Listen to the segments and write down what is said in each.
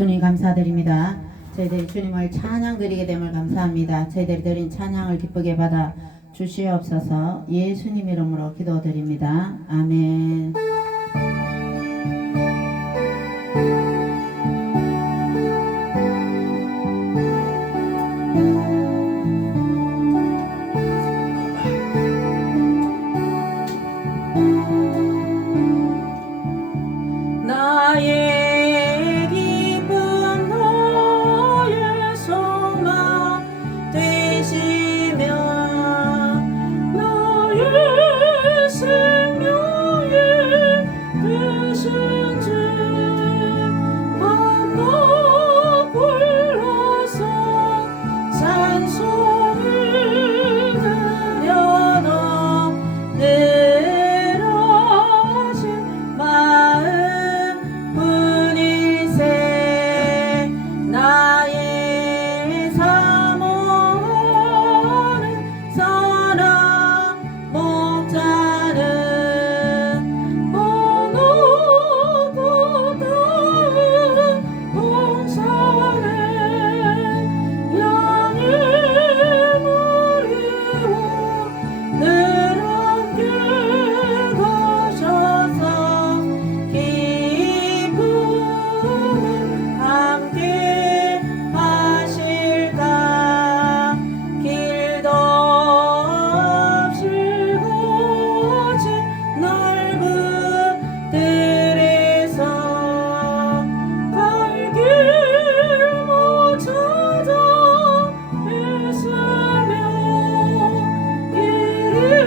주님 감사드립니다. 저희들이 주님을 찬양 드리게 됨을 감사합니다. 저희들이 드린 찬양을 기쁘게 받아 주시옵소서. 예수님 이름으로 기도드립니다. 아멘. 나의 기쁨 너의 소망 되시며 나의 생명이 되신 주 반복 불러서 찬송을 드려도 늘어진 마음 분일세 나의 사모하는 사랑 목자는 어느 곳다운 동산에 양의 무리와 늘 함께 가셔서 기쁨을 함께 하실까 길도 없이 거친 넓은 들에서 갈 길 못 찾아 있으며 길이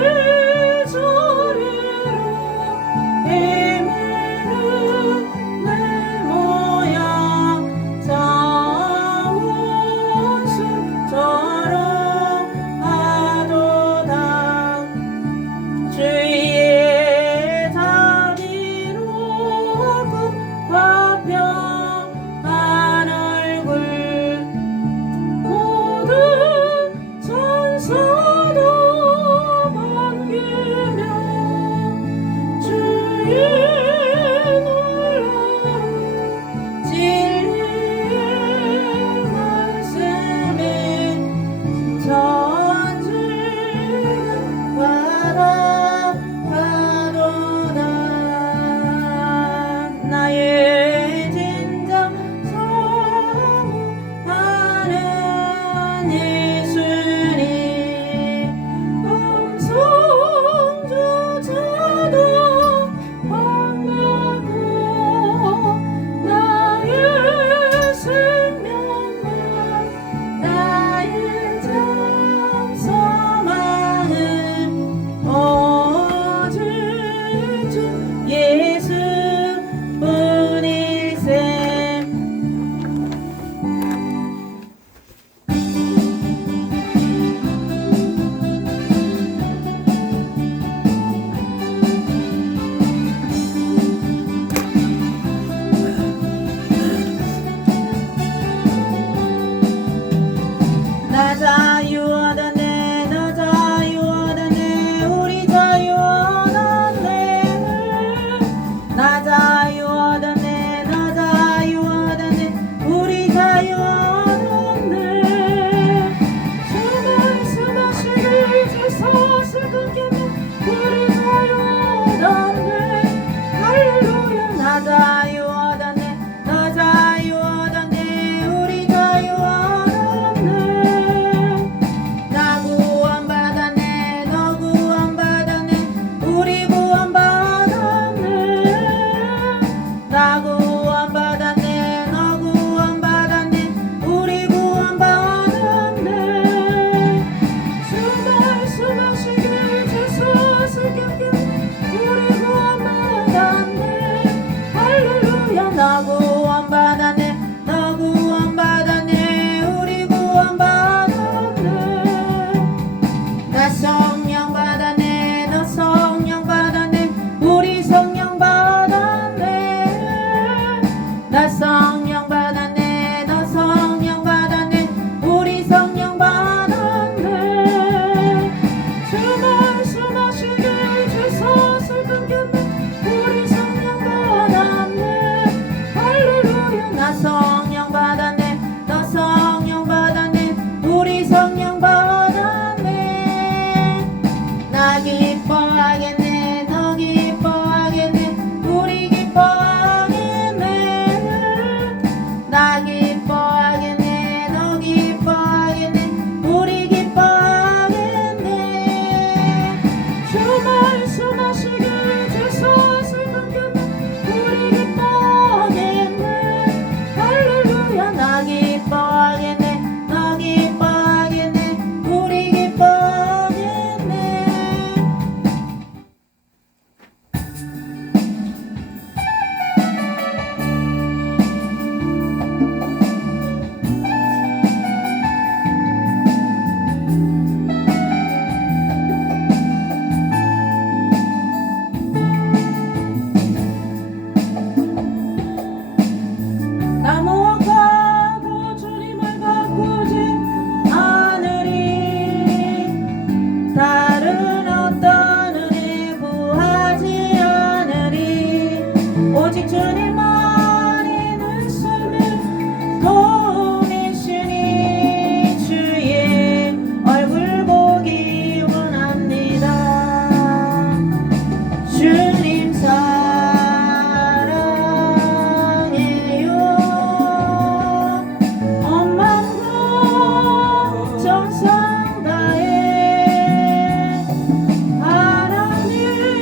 나 기뻐하겠네 너 기뻐하겠네 우리 기뻐하겠네 나 기뻐하겠네 너 기뻐하겠네 우리 기뻐하겠네 주 말씀하시길 죄송하실 만큼 우리 기뻐하겠네 할렐루야 나 기뻐하겠네 너 기뻐하겠네 우리 기뻐하겠네 나 무엇과도 주님을 바꾸지 않으리 다른 어떤 은혜 구하지 않으리 오직 주님만이 내 삶의 도움이시니 주의 얼굴 보기 원합니다 주님 사랑해요 온 마음과 정성 다해 하나님의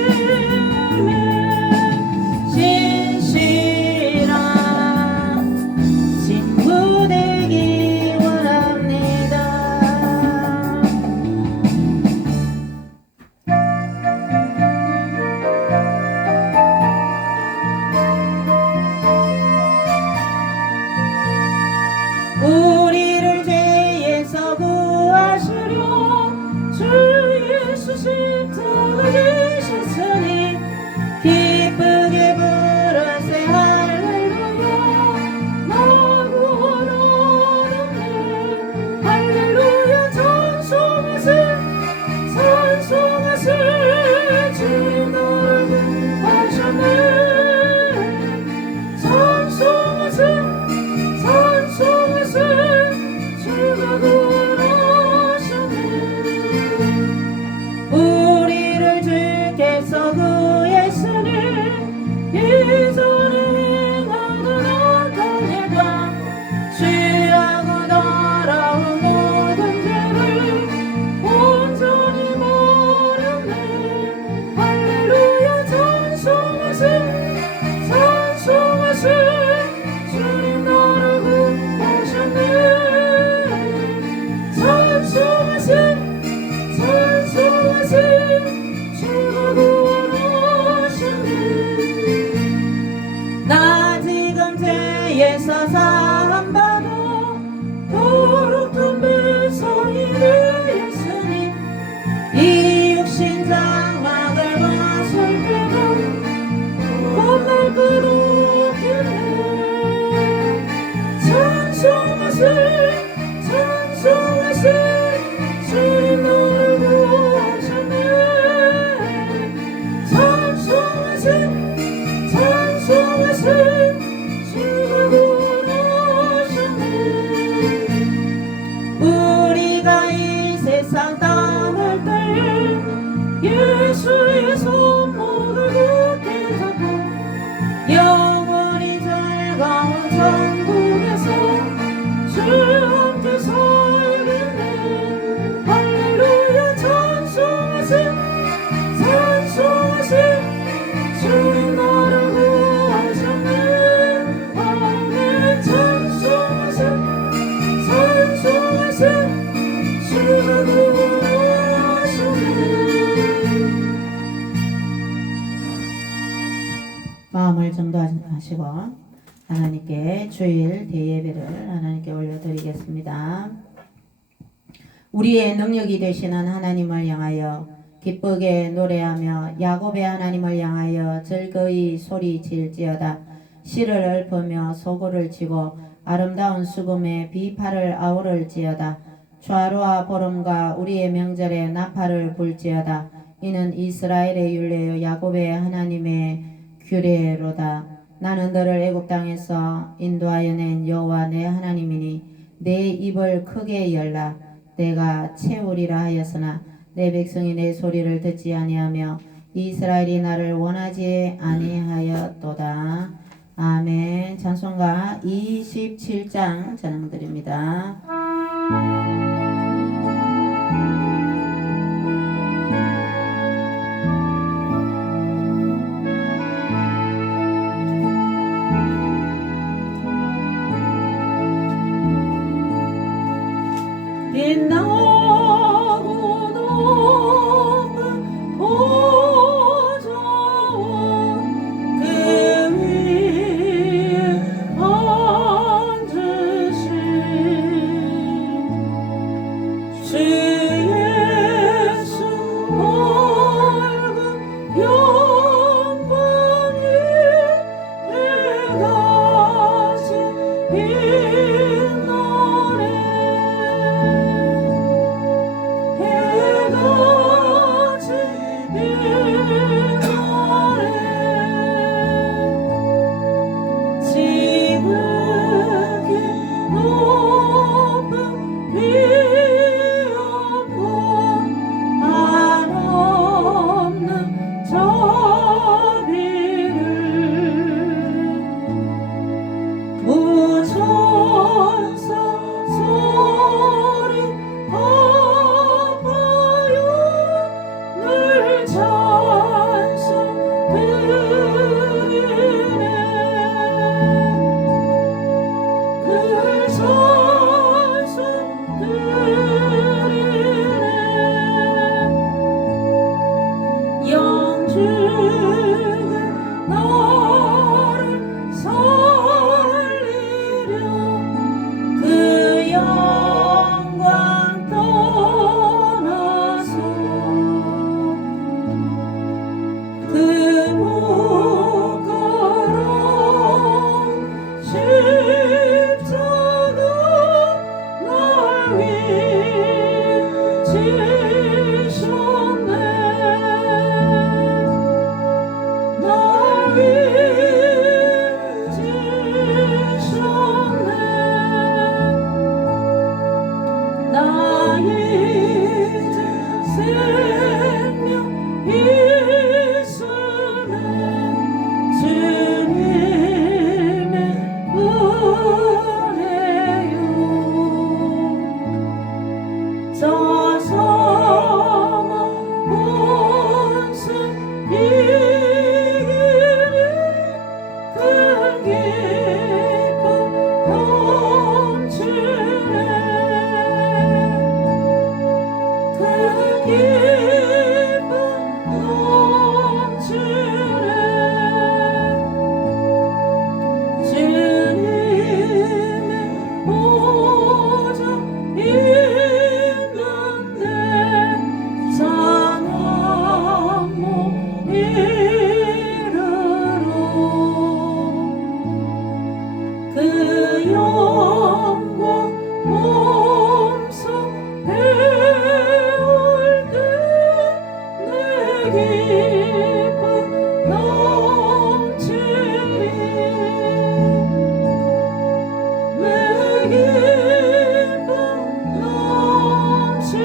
신실한 친구 되기 원합니다 우리를 죄에서 구하시려 주 예수 십자가 지셨으니 기쁘게 부르세 할렐루야 나 구원 얻었네 할렐루야 찬송하세 찬송하세 주님 나를 구하셨네 찬송하세 찬송하세 주가 구원하셨네 우리를 주께서 구했으니 이전에 행하던 악한 일과 취하고 더러운 모든 죄를 온전히 버렸네 할렐루야 찬송하세 찬송하세 주님 나를 구하셨네 찬송하세 찬송하세 주가 구원하셨네 나 지금 죄에서 사함받아 도록 배상이 되었으니 이 육신 장막을 벗을 때도 겁날 것 없겠네 찬송하세 찬송하세 주님 나를 구하셨네 찬송하세 찬송하세 주가 구원하셨네 우리가 이 세상 떠날 때에 예수의 손목을 굳게 잡고 영원히 즐거운 천국에서 주 함께 살겠네 할렐루야 찬송하세 찬송하세 주님 나를 구하셨네 아멘 찬송하세 찬송하세 주가 구원하셨네 마음을 정도하시고 하나님께 주일 대예배를 하나님께 올려드리겠습니다. 우리의 능력이 되시는 하나님을 향하여 기쁘게 노래하며 야곱의 하나님을 향하여 즐거이 소리질지어다. 씨를 읊으며 소고를 치고 아름다운 수금에 비파를 아우를지어다. 좌루와 보름과 우리의 명절에 나팔을 불지어다. 이는 이스라엘의 율례요 야곱의 하나님의 규례로다. 나는 너를 애굽 땅에서 인도하여 낸 여호와 내 하나님이니 내 입을 크게 열라. 내가 채우리라 하였으나 내 백성이 내 소리를 듣지 아니하며 이스라엘이 나를 원하지 아니하였도다. 아멘. 찬송가 27장 찬양드립니다. 빛나고 높은 보좌와 그 위에 앉으신 주 예수 얼굴 영광이 해같이 빛나네. 해같이 빛나네. 지극히 높은 위엄과 한없는 자비를 무천사 소리 아파요 늘 찬송 드리네. 늘 찬송 드리네. 영주는 나를 살리려 그 영광 떠나서 그 무거운 십자가 날 위해 지셨네. 날 위해 지셨네. 나 이제 생명 있으면 주님의 은혜요. 저 사망 원수 이기리 큰 기쁨 넘치네. 큰 기쁨 넘치네. 주님의 보좌 있는데 사랑모 이르러 그 영광 몸소 배울 때 내 기쁨 넘치리. 내 기쁨 넘치리.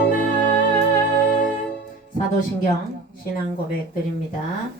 아멘. 사도신경 신앙 고백 드립니다.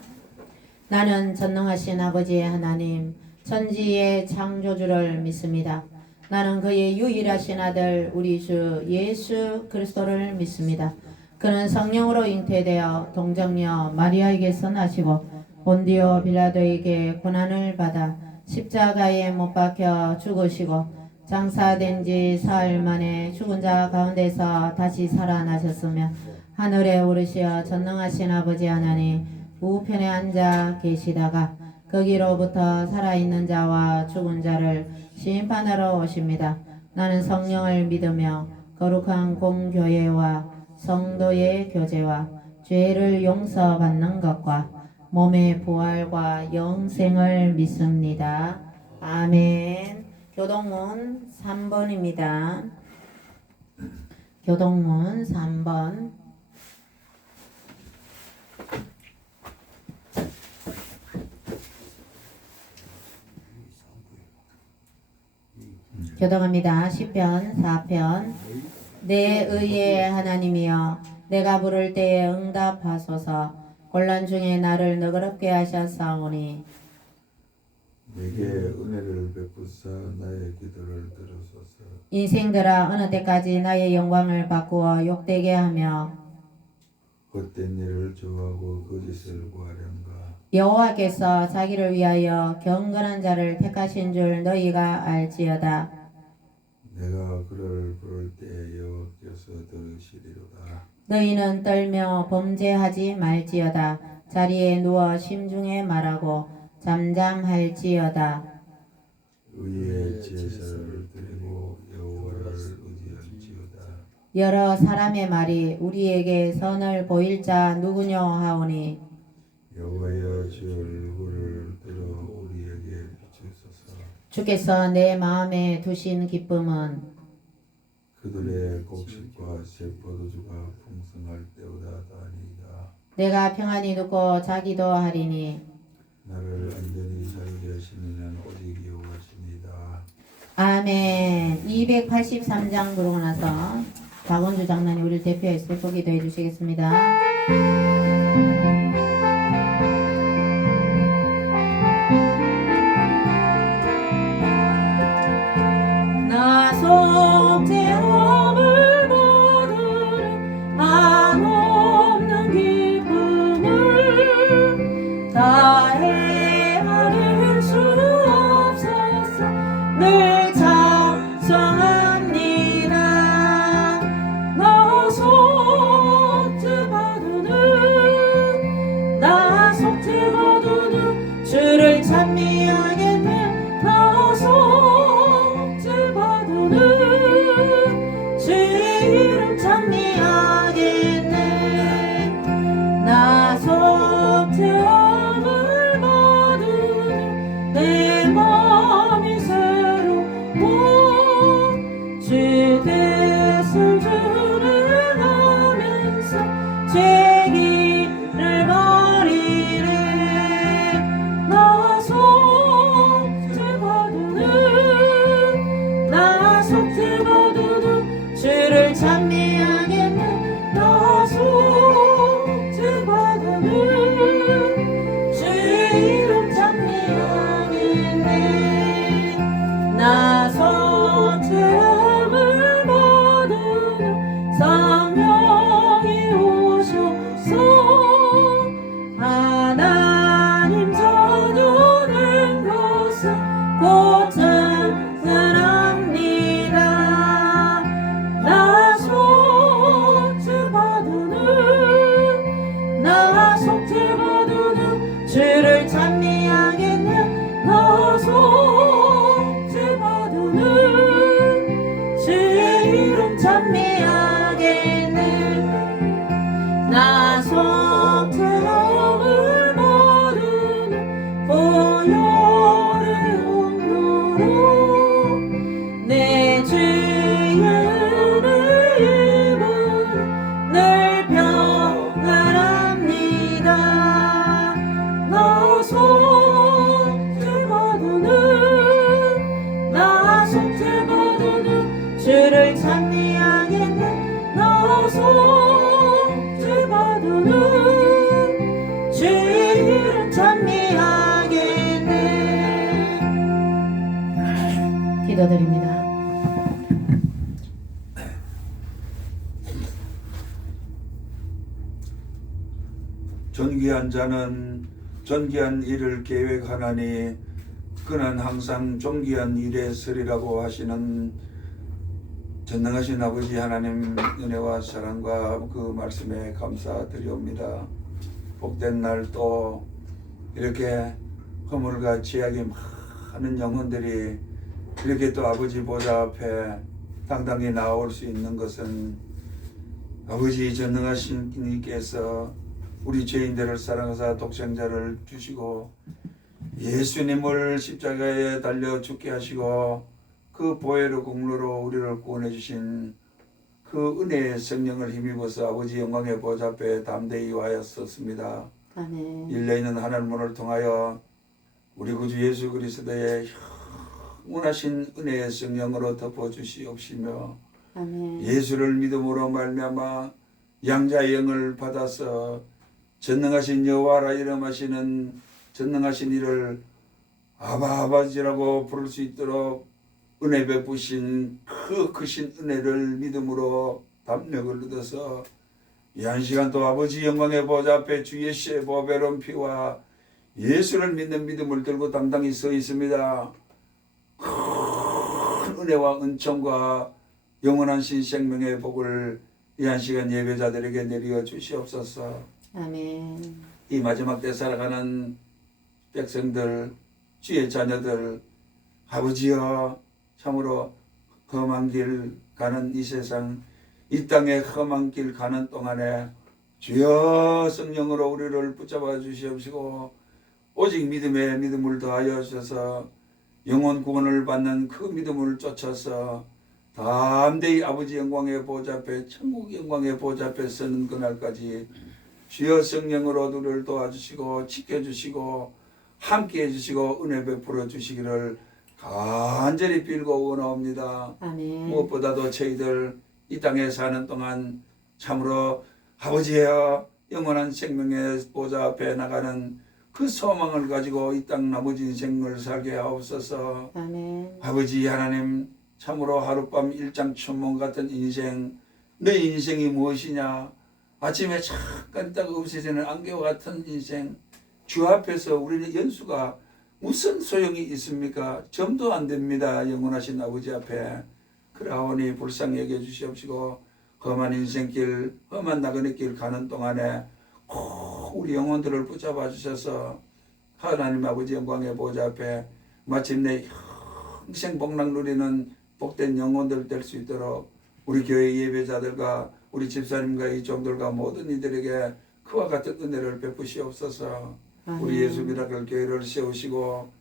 나는 전능하신 아버지의 하나님 천지의 창조주를 믿습니다. 나는 그의 유일하신 아들 우리 주 예수 그리스도를 믿습니다. 그는 성령으로 잉태되어 동정녀 마리아에게서 나시고 본디오 빌라도에게 고난을 받아 십자가에 못 박혀 죽으시고 장사된 지 사흘 만에 죽은 자 가운데서 다시 살아나셨으며 하늘에 오르시어 전능하신 아버지 하나님 우편에 앉아 계시다가 거기로부터 살아있는 자와 죽은 자를 심판하러 오십니다. 나는 성령을 믿으며 거룩한 공교회와 성도의 교제와 죄를 용서받는 것과 몸의 부활과 영생을 믿습니다. 아멘. 교동문 3번입니다. 교동문 3번. 교독합니다. 시편 4편. 내 의의 하나님이여, 내가 부를 때에 응답하소서. 곤란 중에 나를 너그럽게 하셨사오니 내게 은혜를 베푸사 나의 기도를 들으소서. 인생들아, 어느 때까지 나의 영광을 바꾸어 욕되게 하며 헛된 일을 좋아하고 거짓을 구하련가. 여호와께서 자기를 위하여 경건한 자를 택하신 줄 너희가 알지어다. 내가 그를 부를 때 여호와께서 들으시리로다. 너희는 떨며 범죄하지 말지어다. 자리에 누워 심중에 말하고 잠잠할지어다. 의의 제사를 드리고 여호와를 의지할지어다. 여러 사람의 말이 우리에게 선을 보일 자 누구뇨 하오니 여호와여 주의 얼굴을 들어 우리에게 비추소서. 주께서 내 마음에 두신 기쁨은 그들의 곡식과 새 포도주가 풍성할 때보다 다니이다. 내가 평안히 눕고 자기도 하리니 나를 안전히 살게 하시는 이는 오직 여호와시니이다. 아멘. 283장 부르고 나서 박원주 장로님 우리를 대표해서 보기도 해주시겠습니다. 나 속죄함을 받으려 한없는 기쁨을 다해하릴 수 없어서 늘 찬송합니다. 나 속죄받으는 주를 찬미하겠네. 나 속죄받으는 주의 이름 찬미하겠네. 나 속죄함을 받으니 내 마음이 새롭고 주 뜻을 준행하면서 죄기를 버리네. 나 속죄받으는 주를 찬미하겠네. 나 속죄받으는 주의 이름 찬미하겠네. 나 속죄함을 받으는 성령이 오셔서 하나님 자녀 된 것을 곧 증언합니다. 나 속죄받으는 주를 찬미하겠네. 나 속죄받으는 주의 이름 찬미하겠네. 나 속죄함을 받으는 보혈의 홍로로 내 주의 은혜 입은 늘 평안합니다. 나 속죄받으는 주를 찬미하겠네. 나 속죄받으는 주의 이름 찬미하겠네. 기도드립니다. 존귀한 자는 존귀한 일을 계획하나니 그는 항상 존귀한 일에 서리라고 하시는 전능하신 아버지 하나님 은혜와 사랑과 그 말씀에 감사드리옵니다. 복된 날 또 이렇게 허물과 죄악이 많은 영혼들이 이렇게 또 아버지 보좌 앞에 당당히 나올 수 있는 것은 아버지 전능하신 이께서 우리 죄인들을 사랑하사 독생자를 주시고 예수님을 십자가에 달려 죽게 하시고 그 보혈의 공로로 우리를 구원해 주신 그 은혜의 성령을 힘입어서 아버지 영광의 보좌 앞에 담대히 와였었습니다. 아멘. 열려 있는 하늘 문을 통하여 우리 구주 예수 그리스도의 충만하신 은혜의 성령으로 덮어주시옵시며 아멘. 예수를 믿음으로 말미암아 양자의 영을 받아서 전능하신 여호와라 이름하시는 전능하신 이를 아버지라고 부를 수 있도록 은혜 베푸신 그 크신 은혜를 믿음으로 담력을 얻어서 이 한 시간 또 아버지 영광의 보좌 앞에 주 예수의 보배로운 피와 예수를 믿는 믿음을 들고 당당히 서 있습니다. 큰 은혜와 은총과 영원한 신생명의 복을 이 한 시간 예배자들에게 내려 주시옵소서. 아멘. 이 마지막 때 살아가는 백성들, 주의 자녀들, 아버지여 참으로 험한 길 가는 이 세상, 이 땅에 험한 길 가는 동안에 주여 성령으로 우리를 붙잡아 주시옵시고 오직 믿음에 믿음을 더하여 주셔서 영혼 구원을 받는 그 믿음을 쫓아서 담대히 아버지 영광의 보좌 앞에 천국 영광의 보좌 앞에 서는 그날까지 주여 성령으로 우리를 도와주시고 지켜주시고 함께해 주시고 은혜 베풀어 주시기를 간절히 빌고 원하옵니다. 아멘. 무엇보다도 저희들 이 땅에 사는 동안 참으로 아버지여 영원한 생명의 보좌 앞에 나가는 그 소망을 가지고 이 땅 나머지 인생을 살게 하옵소서. 아멘. 아버지 하나님 참으로 하룻밤 일장춘몽 같은 인생, 내 인생이 무엇이냐, 아침에 잠깐 있다가 없어지는 안개와 같은 인생, 주 앞에서 우리는 연수가 무슨 소용이 있습니까? 점도 안 됩니다. 영원하신 아버지 앞에. 그러하오니 불쌍히 여겨주시옵시고 험한 인생길, 험한 나그네 길 가는 동안에 꼭 우리 영혼들을 붙잡아 주셔서 하나님 아버지 영광의 보좌 앞에 마침내 평생 복락 누리는 복된 영혼들 될 수 있도록 우리 교회 예배자들과 우리 집사님과 이 종들과 모든 이들에게 그와 같은 은혜를 베푸시옵소서. 우리 예수 미라클 교회를 세우시고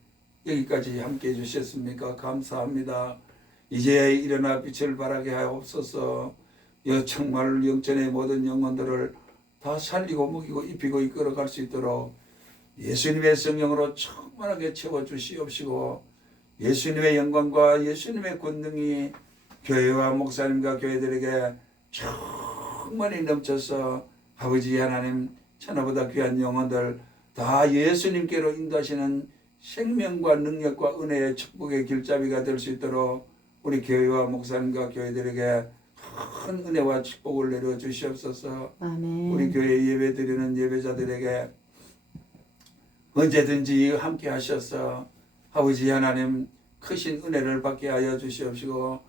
여기까지 함께 해주셨습니까? 감사합니다. 이제 일어나 빛을 발하게 하옵소서. 정말 영전의 모든 영혼들을 다 살리고 먹이고 입히고 이끌어갈 수 있도록 예수님의 성령으로 충만하게 채워주시옵시고 예수님의 영광과 예수님의 권능이 교회와 목사님과 교회들에게 충만히 넘쳐서 아버지 하나님 천하보다 귀한 영혼들 다 예수님께로 인도하시는 생명과 능력과 은혜의 축복의 길잡이가 될 수 있도록 우리 교회와 목사님과 교회들에게 큰 은혜와 축복을 내려 주시옵소서. 아멘. 우리 교회 예배 드리는 예배자들에게 언제든지 함께 하셔서 아버지 하나님 크신 은혜를 받게 하여 주시옵시고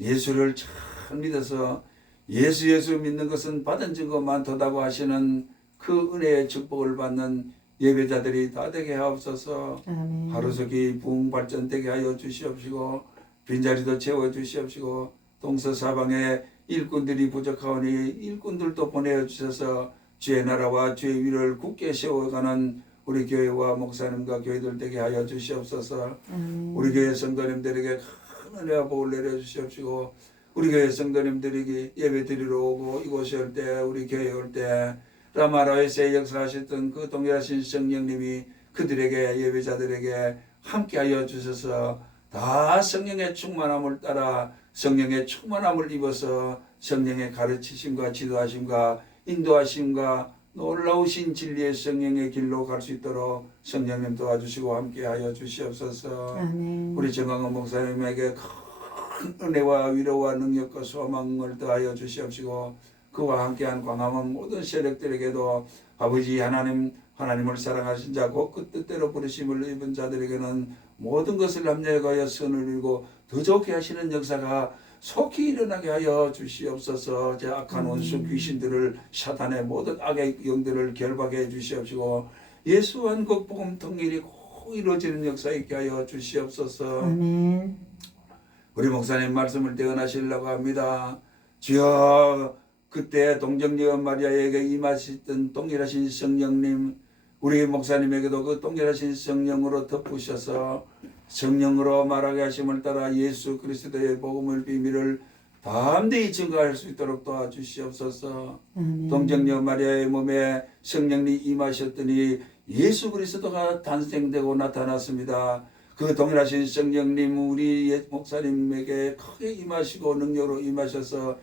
예수를 참 믿어서 예수 믿는 것은 받은 증거 많도다고 하시는 그 은혜의 축복을 받는 예배자들이 다 되게 하옵소서. 아멘. 하루속히 부흥 발전되게 하여 주시옵시고 빈자리도 채워 주시옵시고 동서사방에 일꾼들이 부족하오니 일꾼들도 보내어 주셔서 주의 나라와 주의 위를 굳게 세워가는 우리 교회와 목사님과 교회들 되게 하여 주시옵소서. 우리 교회 성도님들에게 큰 은혜와 복을 내려 주시옵시고 우리 교회 성도님들이 예배 드리러 오고 이곳에 올 때 우리 교회에 올 때 라마라에서 역사하셨던 그 동일하신 성령님이 그들에게 예배자들에게 함께하여 주셔서 다 성령의 충만함을 따라 성령의 충만함을 입어서 성령의 가르치심과 지도하심과 인도하심과 놀라우신 진리의 성령의 길로 갈 수 있도록 성령님 도와주시고 함께하여 주시옵소서. 아멘. 우리 정강원 목사님에게 큰 은혜와 위로와 능력과 소망을 더하여 주시옵시고 그와 함께한 광화문 모든 세력들에게도 아버지 하나님을 사랑하신 자 곧 그 뜻대로 부르심을 입은 자들에게는 모든 것을 합력하여 선을 이루고 더 좋게 하시는 역사가 속히 일어나게 하여 주시옵소서. 제 악한 원수 귀신들을 사탄의 모든 악의 영들을 결박해 주시옵시고 예수 완국 복음 통일이 꼭 이루어지는 역사 있게 하여 주시옵소서. 아멘. 우리 목사님 말씀을 대언하시려고 합니다. 주여 그때 동정녀 마리아에게 임하시던 동일하신 성령님 우리 목사님에게도 그 동일하신 성령으로 덮으셔서 성령으로 말하게 하심을 따라 예수 그리스도의 복음을 비밀을 담대히 증거할 수 있도록 도와주시옵소서. 아멘. 동정녀 마리아의 몸에 성령이 임하셨더니 예수 그리스도가 탄생되고 나타났습니다. 그 동일하신 성령님 우리 목사님에게 크게 임하시고 능력으로 임하셔서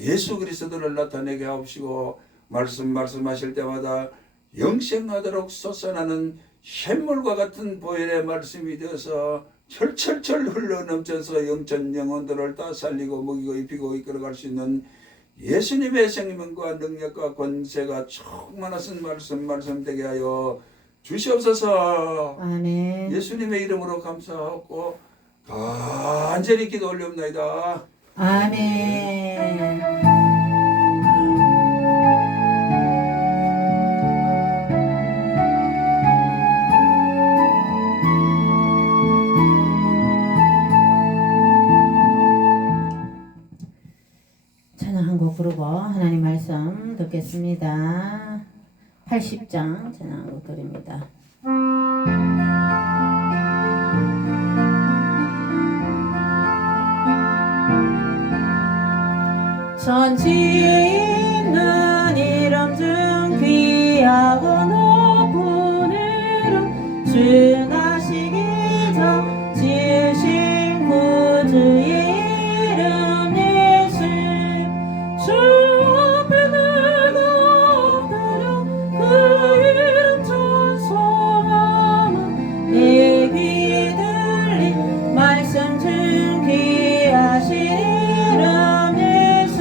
예수 그리스도를 나타내게 하옵시고 말씀하실 때마다 영생하도록 솟아나는 샘물과 같은 보혈의 말씀이 되어서 철철철 흘러넘쳐서 영천 영혼들을 다 살리고 먹이고 입히고 이끌어갈 수 있는 예수님의 생명과 능력과 권세가 충만하신 말씀되게 하여 주시옵소서. 아멘. 예수님의 이름으로 감사하고 간절히 기도 올려옵나이다. 아멘. 찬양 한 곡 부르고 하나님 말씀 듣겠습니다. 80장 찬양 한 곡 드립니다. 천지에 있는 이름 중 귀하고 높은 이름 주 나시기 전 지으신 구주의 이름 예수 주 앞에 내가 엎드려 그 이름 찬송하면 내 귀에 들린 말씀 중 귀하신 이름 예수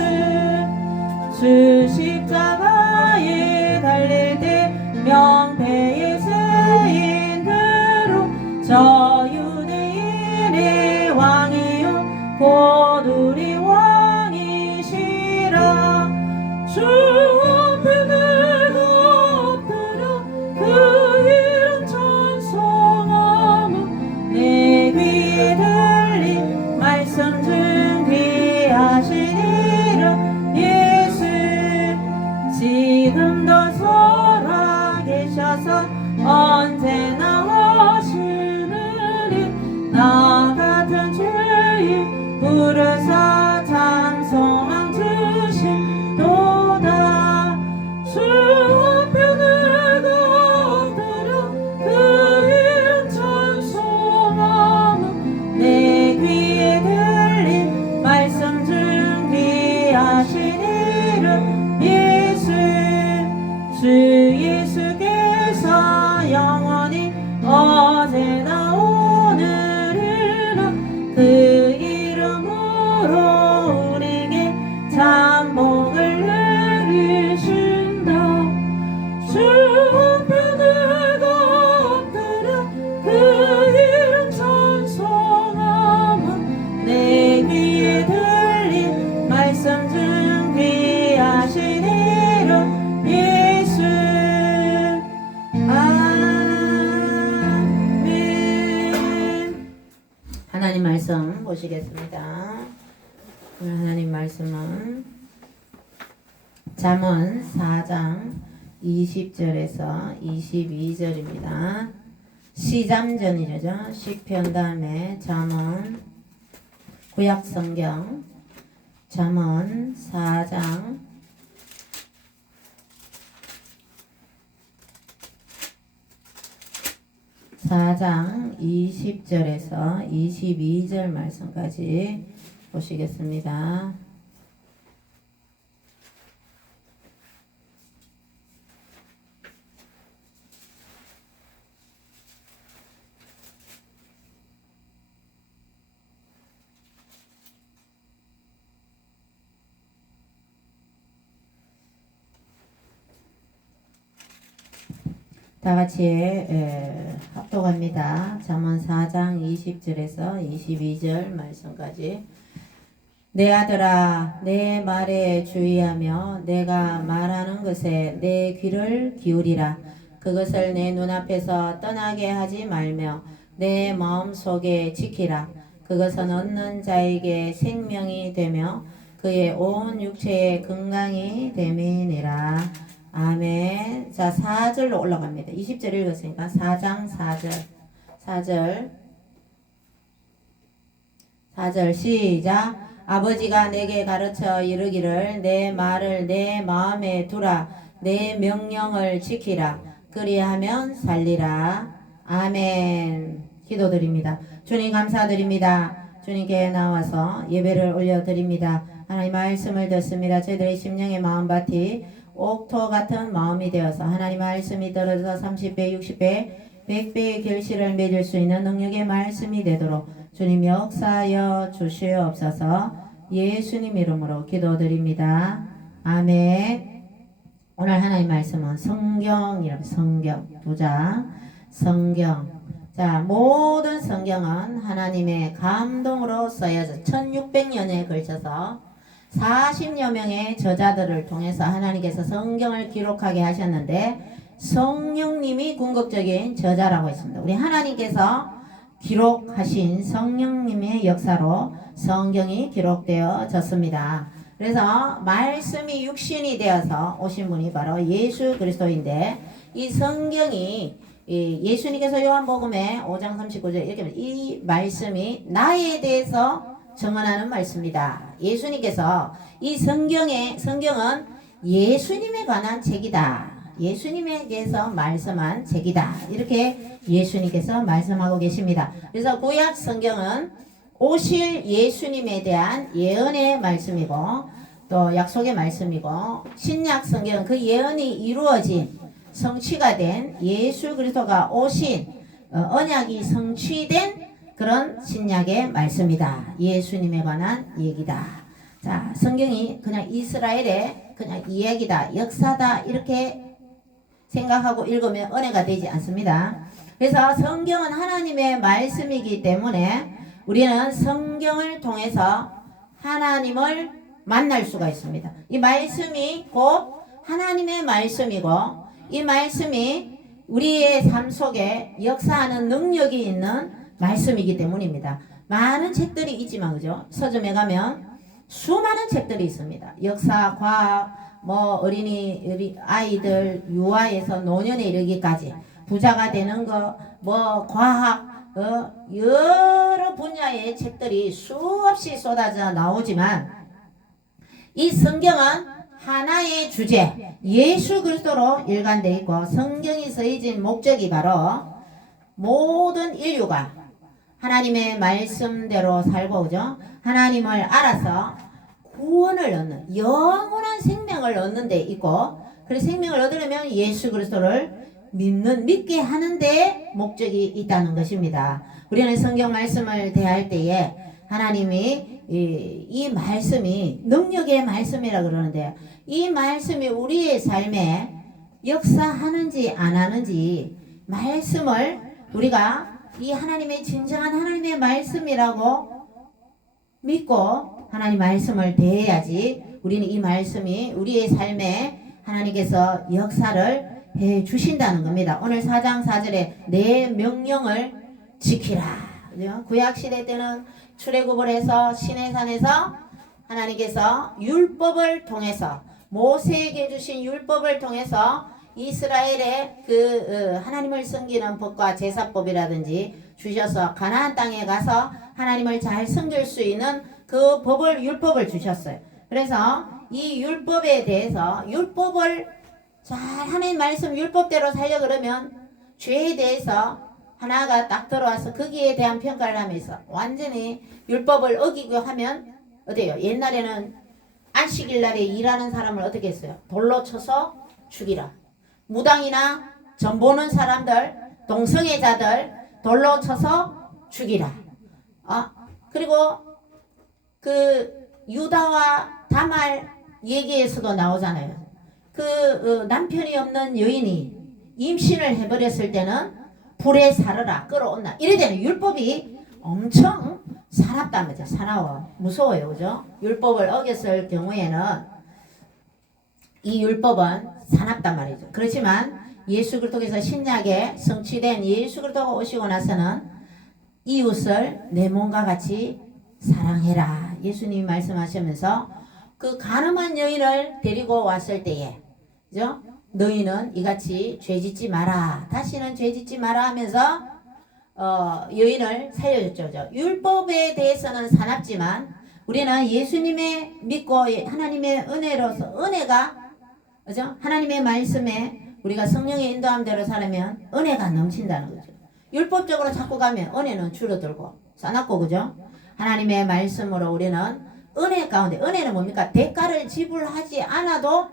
주 십자가에 달릴 때 명패에 쓰인 대로 저 유대인의 왕이요 곧 우리 왕이시라 주 앞에 내가 엎드려 그 이름 찬송하면 내 귀에 들린 말씀 중 귀하신 이름 예수 지금도 살아계셔서 언제나 하시느니 나 같은 죄인 부르사 찬송함 주신도다 주 앞에 내가 엎드려 그 이름 찬송하면 내 귀에 들린 말씀 중 귀하신 이름 예수 주 예수께서 영원히 어제나 오늘이나 그 이름으로 우리에게 참복을 내리신다 주 앞에 내가 엎드려 그 이름 찬송하면 내 귀에 들린 말씀 중 귀하신 이름 예수 아멘. 하나님 말씀 보시겠습니다. 오늘 하나님 말씀은 잠언 4장 20절에서 22절입니다. 시잠전이죠. 시편 다음에 잠언 구약성경 잠언 4장 20절에서 22절 말씀까지 보시겠습니다. 다 같이 합독합니다. 잠언 4장 20절에서 22절 말씀까지. 내 아들아 내 말에 주의하며 내가 말하는 것에 내 귀를 기울이라. 그것을 내 눈앞에서 떠나게 하지 말며 내 마음속에 지키라. 그것은 얻는 자에게 생명이 되며 그의 온 육체에 건강이 됨이니라. 아멘. 자, 4절로 올라갑니다. 20절 읽었으니까 4장 4절 시작. 아버지가 내게 가르쳐 이르기를 내 말을 내 마음에 두라. 내 명령을 지키라. 그리하면 살리라. 아멘. 기도드립니다. 주님 감사드립니다. 주님께 나와서 예배를 올려드립니다. 하나님 말씀을 듣습니다. 저희들의 심령의 마음밭이 옥토 같은 마음이 되어서 하나님 말씀이 떨어져 30배, 60배, 100배의 결실을 맺을 수 있는 능력의 말씀이 되도록 주님 역사하여 주시옵소서. 예수님 이름으로 기도드립니다. 아멘. 오늘 하나님 말씀은 성경이라고 성경 2장 성경. 자, 모든 성경은 하나님의 감동으로 써여져 1600년에 걸쳐서 40여 명의 저자들을 통해서 하나님께서 성경을 기록하게 하셨는데 성령님이 궁극적인 저자라고 했습니다. 우리 하나님께서 기록하신 성령님의 역사로 성경이 기록되어졌습니다. 그래서 말씀이 육신이 되어서 오신 분이 바로 예수 그리스도인데 이 성경이 예수님께서 요한복음에 5장 39절 이렇게 이 말씀이 나에 대해서 정언하는 말씀이다. 예수님께서 이 성경은 예수님에 관한 책이다. 예수님에 대해서 말씀한 책이다. 이렇게 예수님께서 말씀하고 계십니다. 그래서 구약 성경은 오실 예수님에 대한 예언의 말씀이고 또 약속의 말씀이고 신약 성경은 그 예언이 이루어진 성취가 된 예수 그리스도가 오신 언약이 성취된 그런 신약의 말씀이다. 예수님에 관한 얘기다. 자, 성경이 그냥 이스라엘의 그냥 이야기다, 역사다 이렇게 생각하고 읽으면 은혜가 되지 않습니다. 그래서 성경은 하나님의 말씀이기 때문에 우리는 성경을 통해서 하나님을 만날 수가 있습니다. 이 말씀이 곧 하나님의 말씀이고 이 말씀이 우리의 삶 속에 역사하는 능력이 있는 말씀이기 때문입니다. 많은 책들이 있지만 그죠? 서점에 가면 수많은 책들이 있습니다. 역사, 과학, 어린이 아이들 유아에서 노년에 이르기까지 부자가 되는 거, 과학, 여러 분야의 책들이 수없이 쏟아져 나오지만 이 성경은 하나의 주제 예수 그리스도로 일관되어 있고 성경이 쓰여진 목적이 바로 모든 인류가 하나님의 말씀대로 살고 그죠? 하나님을 알아서 구원을 얻는 영원한 생명을 얻는 데 있고 그 생명을 얻으려면 예수 그리스도를 믿게 하는 데 목적이 있다는 것입니다. 우리는 성경 말씀을 대할 때에 하나님이 이 말씀이 능력의 말씀이라 그러는데 이 말씀이 우리의 삶에 역사하는지 안 하는지 말씀을 우리가 이 하나님의 진정한 하나님의 말씀이라고 믿고 하나님 말씀을 대해야지 우리는 이 말씀이 우리의 삶에 하나님께서 역사를 해 주신다는 겁니다. 오늘 4장 4절에 내 명령을 지키라. 구약시대 때는 출애굽을 해서 시내산에서 하나님께서 율법을 통해서 모세에게 주신 율법을 통해서 이스라엘의 하나님을 섬기는 법과 제사법이라든지 주셔서 가나안 땅에 가서 하나님을 잘 섬길 수 있는 그 율법을 주셨어요. 그래서 이 율법에 대해서 율법을 잘 하나님 말씀 율법대로 살려 그러면 죄에 대해서 하나가 딱 들어와서 거기에 대한 평가를 하면서 완전히 율법을 어기고 하면 어때요? 옛날에는 안식일 날에 일하는 사람을 어떻게 했어요? 돌로 쳐서 죽이라. 무당이나 전 보는 사람들, 동성애자들 돌로 쳐서 죽이라. 그리고 유다와 다말 얘기에서도 나오잖아요. 남편이 없는 여인이 임신을 해버렸을 때는 불에 사르라, 끌어온나. 이래 되는 율법이 엄청 사납단 말이죠. 사나워. 무서워요. 그죠? 율법을 어겼을 경우에는 이 율법은 사납단 말이죠. 그렇지만 예수 그리스도께서 신약에 성취된 예수 그리스도가 오시고 나서는 이웃을 내 몸과 같이 사랑해라. 예수님이 말씀하시면서 그 가늠한 여인을 데리고 왔을 때에 그죠? 너희는 이같이 죄짓지 마라. 다시는 죄짓지 마라 하면서 여인을 살려줬죠. 율법에 대해서는 사납지만 우리는 예수님의 믿고 하나님의 은혜로서 은혜가 그죠? 하나님의 말씀에 우리가 성령의 인도함대로 살면 은혜가 넘친다는 거죠. 율법적으로 자꾸 가면 은혜는 줄어들고 싸납고 그죠? 하나님의 말씀으로 우리는 은혜 가운데 은혜는 뭡니까? 대가를 지불하지 않아도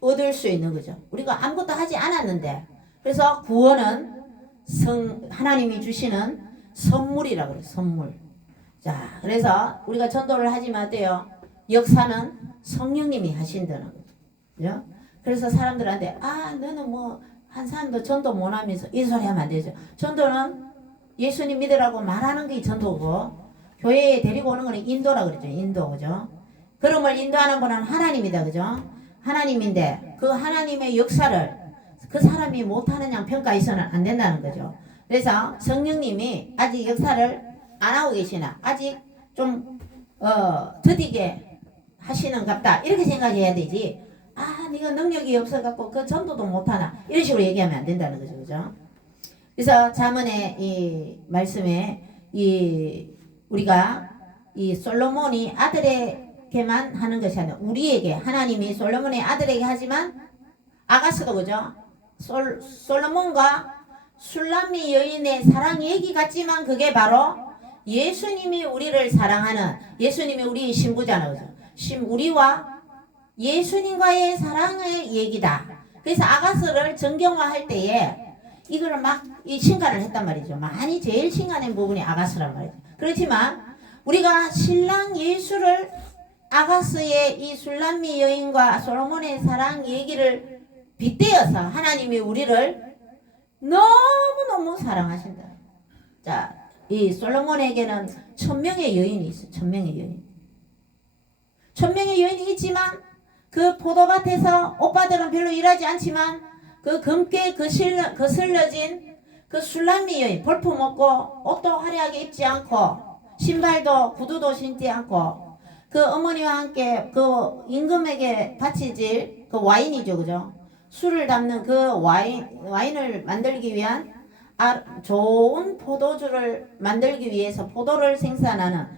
얻을 수 있는 거죠. 우리가 아무것도 하지 않았는데 그래서 구원은 하나님이 주시는 선물이라고 그래요. 선물. 자, 그래서 우리가 전도를 하지만 어때요? 역사는 성령님이 하신다는 거죠. 그죠? 그래서 사람들한테 너는 뭐 한 사람도 전도 못하면서 이 소리 하면 안 되죠. 전도는 예수님 믿으라고 말하는 게 전도고 교회에 데리고 오는 거는 인도라 그랬죠. 인도 그죠? 그럼을 인도하는 분은 하나님이다 그죠? 하나님인데 그 하나님의 역사를 그 사람이 못하느냐 평가해서는 안 된다는 거죠. 그래서 성령님이 아직 역사를 안 하고 계시나 아직 좀 더디게 하시는 갑다 이렇게 생각해야 되지. 네가 능력이 없어갖고 그 전도도 못하나 이런 식으로 얘기하면 안 된다는 거죠. 그죠? 그래서 잠언의 이 말씀에 우리가 이 솔로몬이 아들에게만 하는 것이 아니라 우리에게 하나님이 솔로몬의 아들에게 하지만 아가스도 그죠? 솔로몬과 술람미 여인의 사랑 얘기 같지만 그게 바로 예수님이 우리를 사랑하는 예수님이 우리의 신부잖아요. 그죠? 우리와 예수님과의 사랑의 얘기다. 그래서 아가스를 정경화할 때에 이거를 막 신간을 했단 말이죠. 많이 제일 신간된 부분이 아가스란 말이죠. 그렇지만 우리가 신랑 예수를 아가스의 이 술람미 여인과 솔로몬의 사랑 얘기를 빗대어서 하나님이 우리를 너무너무 사랑하신다. 자, 이 솔로몬에게는 1000명의 여인이 있어요. 1000명의 여인. 1000명의 여인이 있지만 그 포도밭에서 오빠들은 별로 일하지 않지만 그 검게 거슬러진 그 술람미 여인 볼품 없고 옷도 화려하게 입지 않고 신발도 구두도 신지 않고 그 어머니와 함께 그 임금에게 바치질 그 와인이죠. 그죠? 술을 담는 그 와인을 만들기 위한 좋은 포도주를 만들기 위해서 포도를 생산하는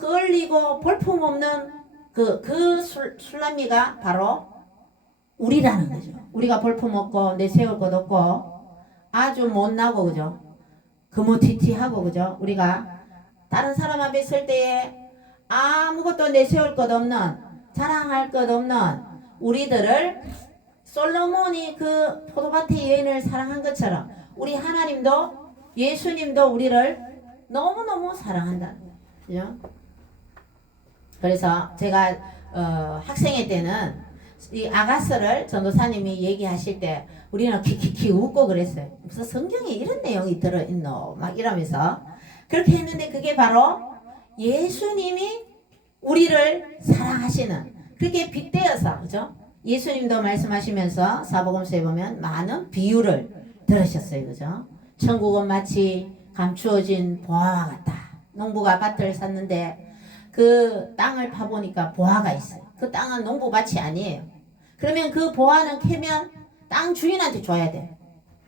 걸리고 볼품 없는 술람미가 바로 우리라는 거죠. 우리가 볼품 없고 내세울 것 없고 아주 못나고 그죠? 거무튀튀하고 그죠? 우리가 다른 사람 앞에 설 때에 아무것도 내세울 것 없는 자랑할 것 없는 우리들을 솔로몬이 그 포도밭의 여인을 사랑한 것처럼 우리 하나님도 예수님도 우리를 너무너무 사랑한다는 거죠. 그래서 제가 학생회 때는 이 아가스를 전도사님이 얘기하실 때 우리는 키키키 웃고 그랬어요. 무슨 성경에 이런 내용이 들어있노 막 이러면서 그렇게 했는데 그게 바로 예수님이 우리를 사랑하시는 그렇게 빗대어서 그죠? 예수님도 말씀하시면서 사복음서에 보면 많은 비유를 들으셨어요. 그죠? 천국은 마치 감추어진 보화와 같다. 농부가 밭을 샀는데 그 땅을 파보니까 보화가 있어요. 그 땅은 농부밭이 아니에요. 그러면 그 보화는 캐면 땅 주인한테 줘야 돼.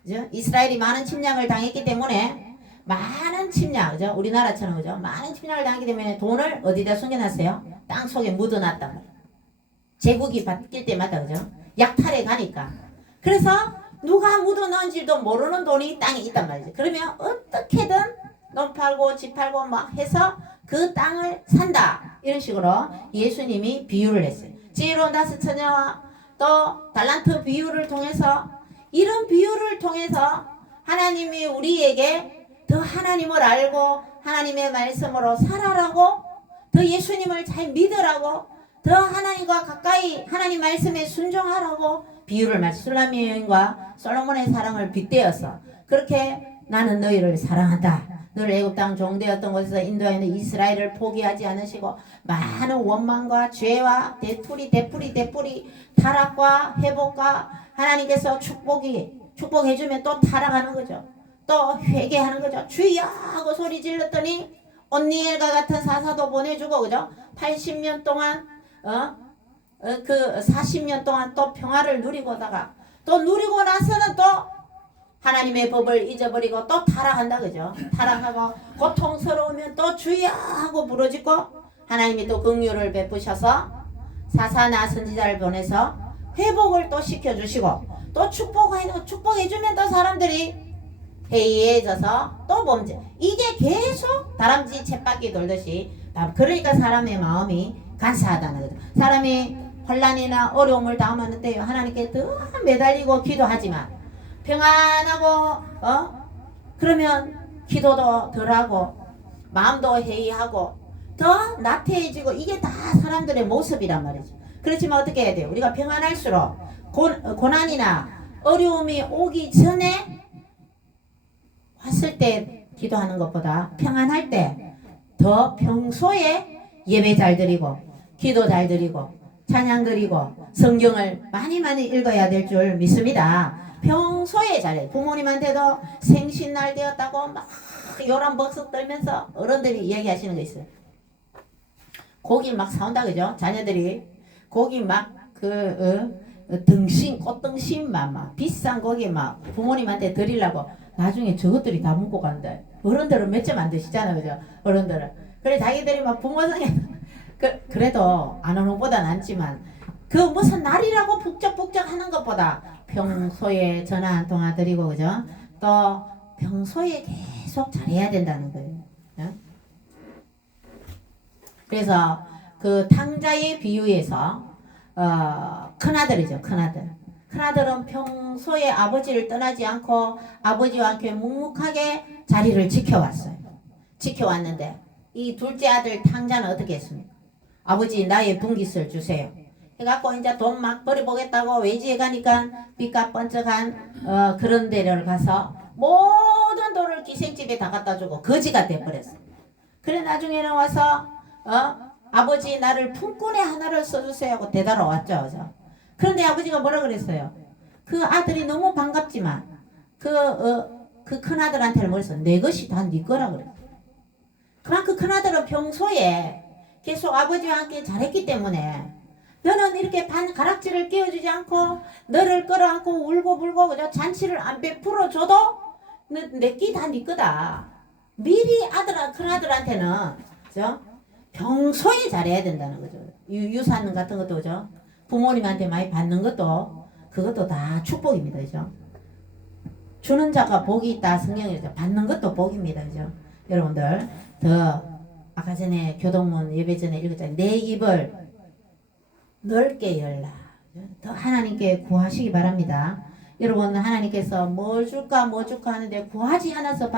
그죠? 이스라엘이 많은 침략을 당했기 때문에 많은 침략, 그죠? 우리나라처럼 그죠? 많은 침략을 당했기 때문에 돈을 어디다 숨겨놨어요? 땅 속에 묻어놨단 말이에요. 제국이 바뀔 때마다 그죠? 약탈에 가니까. 그래서 누가 묻어놓은지도 모르는 돈이 땅에 있단 말이죠. 그러면 어떻게든 놈 팔고 집 팔고 막 해서 그 땅을 산다. 이런 식으로 예수님이 비유를 했어요. 지혜로운 다섯 처녀와 또 달란트 비유를 통해서 이런 비유를 통해서 하나님이 우리에게 더 하나님을 알고 하나님의 말씀으로 살아라고 더 예수님을 잘 믿으라고 더 하나님과 가까이 하나님 말씀에 순종하라고 비유를 술람미 여인과 솔로몬의 사랑을 빗대어서 그렇게 나는 너희를 사랑한다. 너를 애굽 땅 종되었던 곳에서 인도하는 이스라엘을 포기하지 않으시고 많은 원망과 죄와 되풀이 타락과 회복과 하나님께서 축복해주면 또 타락하는 거죠. 또 회개하는 거죠. 주여 하고 소리 질렀더니 온니엘과 같은 사사도 보내주고 그죠? 80년 동안 그 40년 동안 또 평화를 누리고다가 또 누리고 나서는 또 하나님의 법을 잊어버리고 또 타락한다 그죠? 타락하고 고통스러우면 또 주여 하고 부르짖고 하나님이 또 긍휼을 베푸셔서 사사나 선지자를 보내서 회복을 또 시켜주시고 또 축복해주면 또 사람들이 해이해져서 또 범죄. 이게 계속 다람쥐 쳇바퀴 돌듯이. 그러니까 사람의 마음이 간사하다는 거죠. 사람이 혼란이나 어려움을 당하는데요, 하나님께 더 매달리고 기도하지만 평안하고 그러면 기도도 덜하고 마음도 해이하고 더 나태해지고, 이게 다 사람들의 모습이란 말이죠. 그렇지만 어떻게 해야 돼요? 우리가 평안할수록 고난이나 어려움이 오기 전에 왔을 때 기도하는 것보다 평안할 때 더 평소에 예배 잘 드리고 기도 잘 드리고 찬양 드리고 성경을 많이 읽어야 될 줄 믿습니다. 평소에 잘해. 부모님한테도 생신날 되었다고 막 요란 벅석 떨면서 어른들이 이야기하시는 거 있어요. 고기 막 사온다 그죠? 자녀들이 고기 막 등심, 꽃등심만 막 비싼 고기 막 부모님한테 드리려고 나중에 저것들이 다 먹고 간대. 어른들은 몇 점 안 드시잖아요, 그죠? 어른들은. 그래 자기들이 막 부모성에 그래도 안 오는 것보다 낫지만, 그 무슨 날이라고 북적북적 하는 것보다 평소에 전화 한 통화 드리고, 그죠? 또 평소에 계속 잘해야 된다는 거예요. 그래서 그 탕자의 비유에서 큰아들이죠, 큰아들. 큰아들은 평소에 아버지를 떠나지 않고 아버지와 함께 묵묵하게 자리를 지켜왔어요. 지켜왔는데 이 둘째 아들 탕자는 어떻게 했습니까? 아버지 나의 분깃을 주세요. 해갖고 이제 돈 막 벌어보겠다고 외지에 가니까 빚값 번쩍한 그런 데를 가서 모든 돈을 기생집에 다 갖다 주고 거지가 돼버렸어요. 그래 나중에는 와서 아버지 나를 품꾼의 하나를 써주세요 하고 대달아 왔죠. 그죠? 그런데 아버지가 뭐라 그랬어요? 그 아들이 너무 반갑지만 그 큰아들한테는 뭐랬어? 내 것이 다 네 거라 그랬어요. 그만큼 큰아들은 평소에 계속 아버지와 함께 잘했기 때문에 너는 이렇게 가락지를 끼워주지 않고 너를 끌어안고 울고불고 그저 잔치를 안 베풀어줘도 내끼 다 네 거다. 미리 큰아들한테는 그죠? 평소에 잘해야 된다는 거죠. 유산 같은 것도 그죠? 부모님한테 많이 받는 것도 그것도 다 축복입니다. 그죠? 주는 자가 복이 있다 성경에서 받는 것도 복입니다. 그죠? 여러분들 더 아까 전에 교동문 예배 전에 읽었잖아요. 내 입을 넓게 열라. 더 하나님께 구하시기 바랍니다. 여러분 하나님께서 뭐 줄까 하는데 구하지 않아서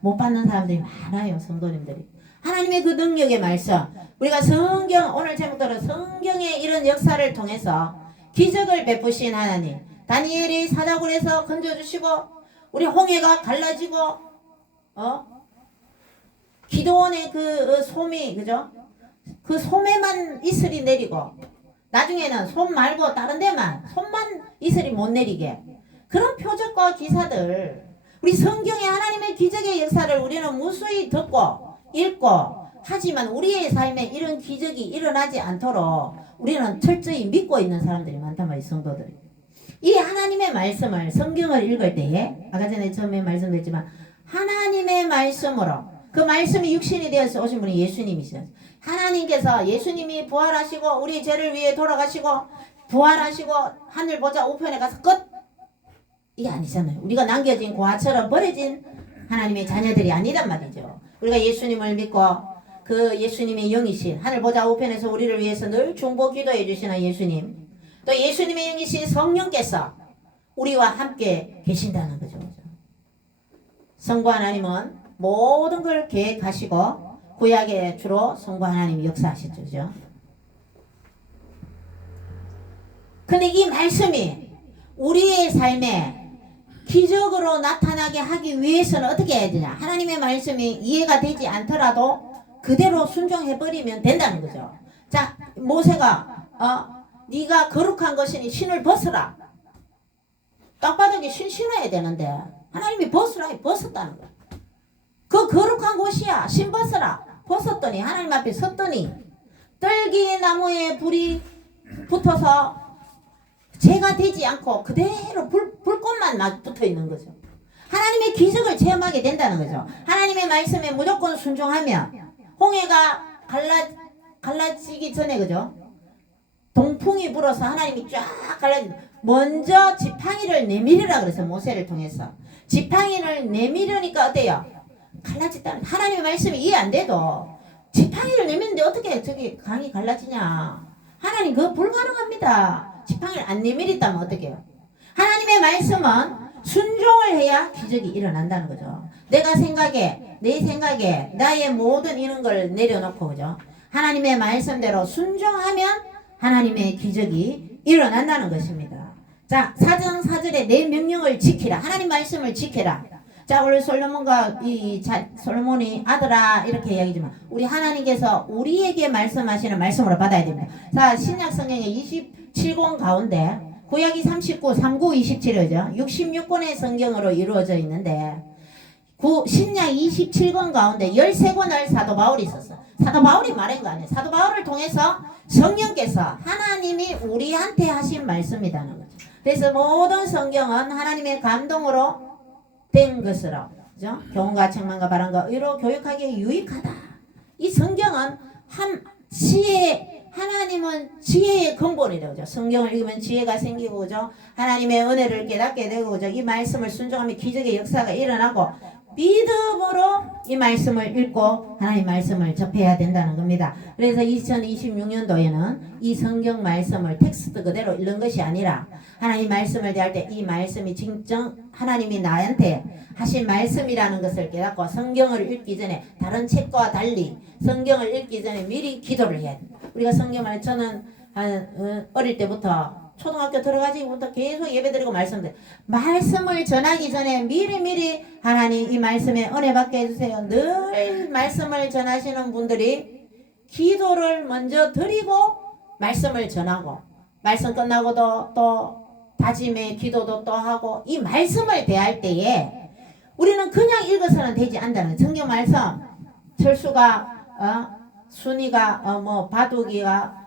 못 받는 사람들이 많아요. 성도님들이. 하나님의 그 능력의 말씀, 우리가 성경 오늘 제목대로 성경의 이런 역사를 통해서 기적을 베푸신 하나님, 다니엘이 사자굴에서 건져주시고 우리 홍해가 갈라지고 기도원의 그 솜이 그죠? 그 솜에만 이슬이 내리고 나중에는 솜 말고 다른 데만 솜만 이슬이 못 내리게, 그런 표적과 기사들, 우리 성경의 하나님의 기적의 역사를 우리는 무수히 듣고 읽고 하지만 우리의 삶에 이런 기적이 일어나지 않도록 우리는 철저히 믿고 있는 사람들이 많단 말이에요. 성도들이. 이 하나님의 말씀을 성경을 읽을 때에 아까 전에 처음에 말씀드렸지만 하나님의 말씀으로, 그 말씀이 육신이 되어서 오신 분이 예수님이시죠. 하나님께서 예수님이 부활하시고 우리 죄를 위해 돌아가시고 부활하시고 하늘 보좌 우편에 가서 끝, 이게 아니잖아요. 우리가 남겨진 고아처럼 버려진 하나님의 자녀들이 아니란 말이죠. 우리가 예수님을 믿고 그 예수님의 영이신 하늘 보좌 우편에서 우리를 위해서 늘 중보 기도해 주시는 예수님, 또 예수님의 영이신 성령께서 우리와 함께 계신다는 거죠. 성부 하나님은 모든 걸 계획하시고 구약에 주로 성부 하나님이 역사하셨죠. 그죠? 근데 이 말씀이 우리의 삶에 기적으로 나타나게 하기 위해서는 어떻게 해야 되냐? 하나님의 말씀이 이해가 되지 않더라도 그대로 순종해버리면 된다는 거죠. 자, 모세가 네가 거룩한 것이니 신을 벗으라. 땅바닥에 신 신어야 되는데 하나님이 벗으라 벗었다는 거야. 그 거룩한 곳이야. 신 벗으라. 벗었더니 하나님 앞에 섰더니 떨기 나무에 불이 붙어서 죄가 되지 않고 그대로 불꽃만 막 붙어 있는 거죠. 하나님의 기적을 체험하게 된다는 거죠. 하나님의 말씀에 무조건 순종하면 홍해가 갈라지기 전에 그죠? 동풍이 불어서 하나님이 쫙 갈라진 먼저 지팡이를 내밀으라 그래서 모세를 통해서 지팡이를 내밀으니까 어때요? 갈라졌다는 하나님의 말씀이 이해 안 돼도 지팡이를 내밀는데 어떻게 저기 강이 갈라지냐? 하나님 그거 불가능합니다. 지팡이를 안 내밀었다면 어떻게 해요? 하나님의 말씀은 순종을 해야 기적이 일어난다는 거죠. 내가 생각에 내 생각에 나의 모든 이런 걸 내려놓고 그죠? 하나님의 말씀대로 순종하면 하나님의 기적이 일어난다는 것입니다. 자, 4장 4절에 내 명령을 지키라. 하나님 말씀을 지키라. 자, 우리 솔로몬과 솔로몬이 아들아 이렇게 이야기지만 우리 하나님께서 우리에게 말씀하시는 말씀으로 받아야 됩니다. 자, 신약 성경의 27권 가운데 구약이 39, 39, 27이죠. 66권의 성경으로 이루어져 있는데 신약 27권 가운데 13권을 사도 바울이 썼어. 사도 바울이 말한 거 아니에요. 사도 바울을 통해서 성령께서 하나님이 우리한테 하신 말씀이라는 거죠. 그래서 모든 성경은 하나님의 감동으로 된 것으로, 그죠? 교훈과 책망과 바람과 의로 교육하기에 유익하다. 이 성경은 하나님은 지혜의 근본이라고 그죠? 성경을 읽으면 지혜가 생기고, 그죠? 하나님의 은혜를 깨닫게 되고, 그죠? 이 말씀을 순종하면 기적의 역사가 일어나고, 믿음으로 이 말씀을 읽고 하나님 말씀을 접해야 된다는 겁니다. 그래서 2026년도에는 이 성경 말씀을 텍스트 그대로 읽는 것이 아니라 하나님 말씀을 대할 때 이 말씀이 진정 하나님이 나한테 하신 말씀이라는 것을 깨닫고 성경을 읽기 전에 다른 책과 달리 성경을 읽기 전에 미리 기도를 해야 됩니다. 우리가 성경을 저는 어릴 때부터 초등학교 들어가지부터 계속 예배드리고 말씀을 전하기 전에 미리 하나님 이 말씀에 은혜 받게 해주세요. 늘 말씀을 전하시는 분들이 기도를 먼저 드리고 말씀을 전하고 말씀 끝나고도 또 다짐의 기도도 또 하고 이 말씀을 대할 때에 우리는 그냥 읽어서는 되지 않다는 성경 말씀 철수가 순이가 바둑이가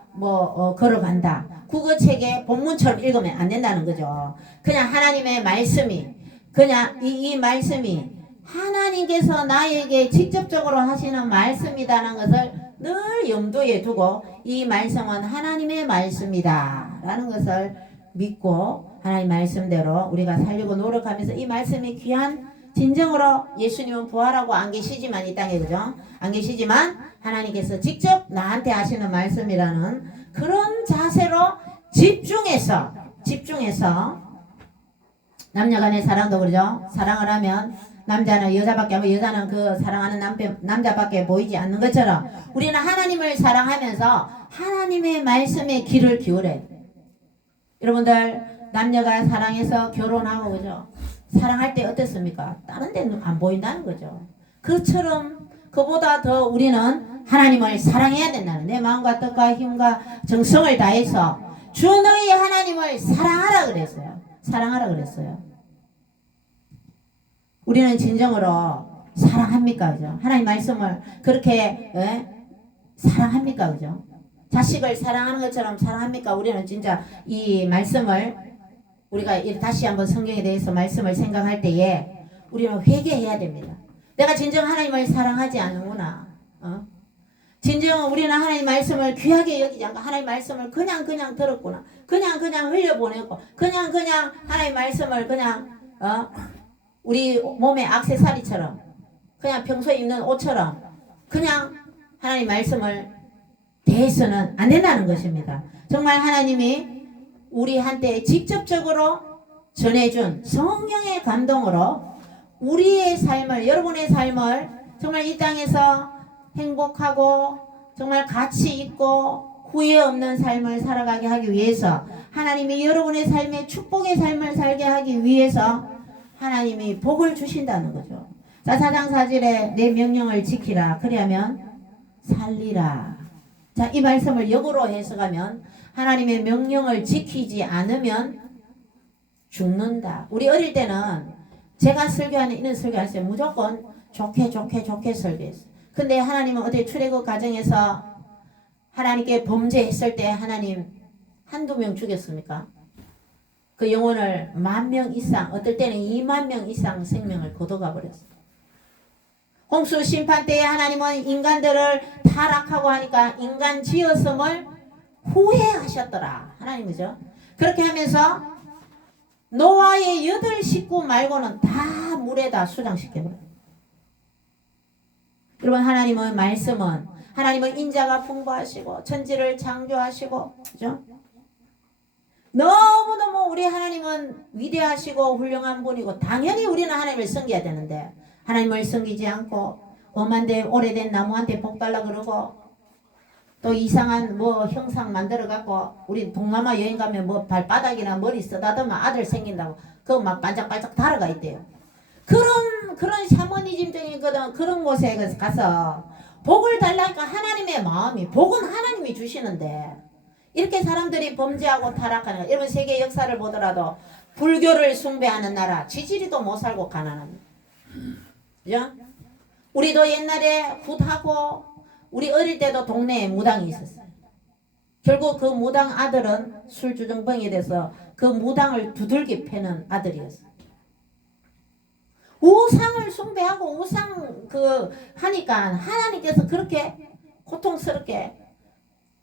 걸어간다. 국어책에 본문처럼 읽으면 안 된다는 거죠. 그냥 하나님의 말씀이 그냥 이 말씀이 하나님께서 나에게 직접적으로 하시는 말씀이라는 것을 늘 염두에 두고 이 말씀은 하나님의 말씀이다 라는 것을 믿고 하나님 말씀대로 우리가 살려고 노력하면서 이 말씀이 귀한 진정으로 예수님은 부활하고 안 계시지만 이 땅에 그죠? 안 계시지만 하나님께서 직접 나한테 하시는 말씀이라는 그런 자세로 집중해서 남녀간의 사랑도 그러죠. 사랑을 하면 남자는 여자밖에 하고 여자는 그 사랑하는 남자밖에 보이지 않는 것처럼 우리는 하나님을 사랑하면서 하나님의 말씀에 귀를 기울여야 돼요. 여러분들 남녀가 사랑해서 결혼하고 그죠? 사랑할 때 어땠습니까? 다른 데는 안 보인다는 거죠. 그처럼 그보다 더 우리는 하나님을 사랑해야 된다는 내 마음과 뜻과 힘과 정성을 다해서 주 너희 하나님을 사랑하라 그랬어요. 우리는 진정으로 사랑합니까? 그죠? 하나님 말씀을 그렇게 사랑합니까? 그죠? 자식을 사랑하는 것처럼 사랑합니까? 우리는 진짜 이 말씀을 우리가 다시 한번 성경에 대해서 말씀을 생각할 때에 우리는 회개해야 됩니다. 내가 진정 하나님을 사랑하지 않는구나. 진정 우리는 하나님 말씀을 귀하게 여기지 않고 하나님 말씀을 그냥 들었구나. 그냥 흘려보냈고 그냥 하나님 말씀을 그냥 우리 몸의 액세서리처럼 그냥 평소에 입는 옷처럼 그냥 하나님 말씀을 대해서는 안 된다는 것입니다. 정말 하나님이 우리한테 직접적으로 전해준 성령의 감동으로 우리의 삶을 여러분의 삶을 정말 이 땅에서 행복하고 정말 가치 있고 후회 없는 삶을 살아가게 하기 위해서 하나님이 여러분의 삶에 축복의 삶을 살게 하기 위해서 하나님이 복을 주신다는 거죠. 자, 4장 4절에 내 명령을 지키라. 그러면 살리라. 자, 이 말씀을 역으로 해석하면 하나님의 명령을 지키지 않으면 죽는다. 우리 어릴 때는 제가 설교하는 이런 설교 안 했어요. 무조건 좋게 설교했어요. 근데 하나님은 어떻게 출애굽 과정에서 하나님께 범죄했을 때 하나님 한두 명 죽였습니까? 그 영혼을 10,000명 이상, 어떨 때는 20,000명 이상 생명을 거둬가 버렸어요. 홍수 심판 때에 하나님은 인간들을 타락하고 하니까 인간 지었음을 후회하셨더라. 하나님 그죠? 그렇게 하면서 노아의 8 식구 말고는 다 물에다 수장시켜버려요. 여러분 하나님의 말씀은 하나님은 인자가 풍부하시고 천지를 창조하시고 그죠? 너무너무 우리 하나님은 위대하시고 훌륭한 분이고 당연히 우리는 하나님을 섬겨야 되는데 하나님을 섬기지 않고 엄한데 오래된 나무한테 복 달라 그러고 또 이상한 뭐 형상 만들어 갖고 우리 동남아 여행 가면 뭐 발바닥이나 머리 쓰다듬으면 아들 생긴다고 그거 막 반짝반짝 달아가 있대요. 그런 샤머니즘적인 그런 곳에 가서 복을 달라니까 하나님의 마음이 복은 하나님이 주시는데 이렇게 사람들이 범죄하고 타락하는 여러분 세계 역사를 보더라도 불교를 숭배하는 나라 지지리도 못 살고 가난합니다. 그죠? 우리도 옛날에 굿하고 우리 어릴 때도 동네에 무당이 있었어요. 결국 그 무당 아들은 술주정뱅이 돼서 그 무당을 두들겨 패는 아들이었어요. 우상을 숭배하고 우상 하니까 하나님께서 그렇게 고통스럽게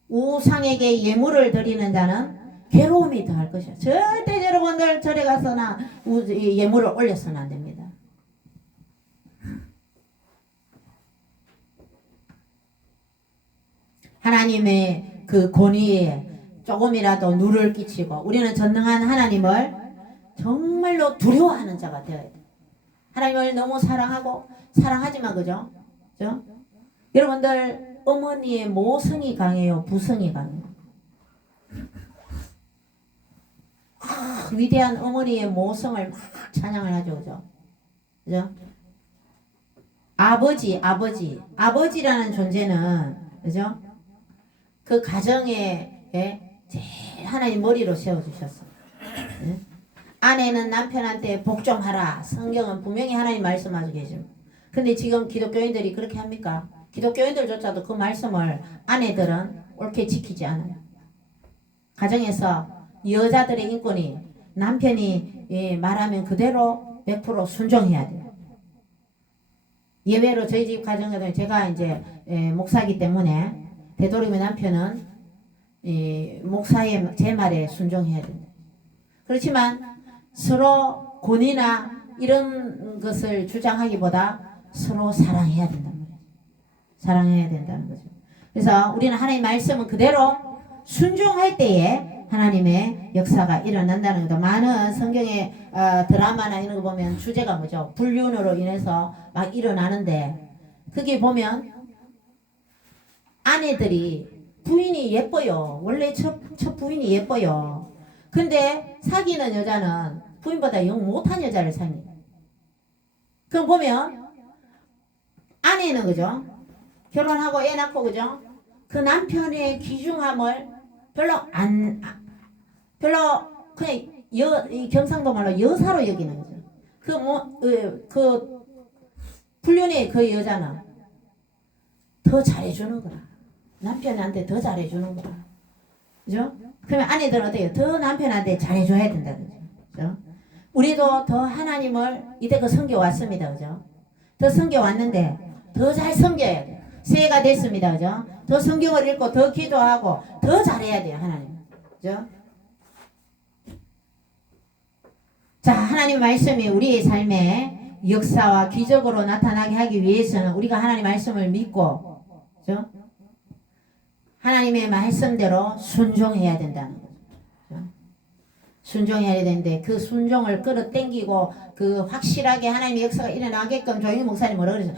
우상에게 예물을 드리는 자는 괴로움이 더할 것이야. 절대 여러분들 절에 가서나 예물을 올려서는 안 됩니다. 하나님의 그 권위에 조금이라도 누를 끼치고 우리는 전능한 하나님을 정말로 두려워하는 자가 되어야 돼. 하나님을 너무 사랑하고 사랑하지만 그죠? 그죠? 여러분들 어머니의 모성이 강해요? 부성이 강해요? 위대한 어머니의 모성을 막 찬양을 하죠. 그죠? 그죠? 아버지라는 존재는 그죠? 그 가정에 제일 하나님 머리로 세워주셨어요. 예? 아내는 남편한테 복 좀 하라. 성경은 분명히 하나님 말씀하고 계십니다. 근데 지금 기독교인들이 그렇게 합니까? 기독교인들조차도 그 말씀을 아내들은 옳게 지키지 않아요. 가정에서 여자들의 인권이 남편이 말하면 그대로 100% 순종해야 돼요. 예외로 저희 집 가정에도 제가 이제 목사이기 때문에 되도록이면 남편은 목사의 제 말에 순종해야 된다. 그렇지만 서로 권위나 이런 것을 주장하기보다 서로 사랑해야 된단 말이에요. 사랑해야 된다는 거죠. 그래서 우리는 하나님의 말씀은 그대로 순종할 때에 하나님의 역사가 일어난다는 거죠. 많은 성경의 드라마나 이런 거 보면 주제가 뭐죠? 불륜으로 인해서 막 일어나는데 그게 보면 아내들이 부인이 예뻐요. 원래 첫 부인이 예뻐요. 근데 사귀는 여자는 부인보다 영 못한 여자를 사귀어요. 그럼 보면 아내는 그죠? 결혼하고 애 낳고 그죠? 그 남편의 귀중함을 별로 그냥 이 경상도 말로 여사로 여기는 거죠. 그 불륜의 그 여자는 더 잘해주는 거라. 남편한테 더 잘해주는 거라. 그죠? 그러면 아내들은 어때요? 더 남편한테 잘해줘야 된다는 거죠. 그죠? 우리도 더 하나님을 이때껏 섬겨왔습니다. 그죠? 더 섬겨왔는데 더 잘 섬겨야 돼요. 새해가 됐습니다. 그죠? 더 성경을 읽고 더 기도하고 더 잘해야 돼요. 하나님. 그죠? 자, 하나님 말씀이 우리의 삶에 역사와 기적으로 나타나게 하기 위해서는 우리가 하나님 말씀을 믿고 그죠? 하나님의 말씀대로 순종해야 된다는 거죠. 그죠? 순종해야 되는데 그 순종을 끌어당기고 그 확실하게 하나님의 역사가 일어나게끔 조용히 목사님 뭐라 그러죠?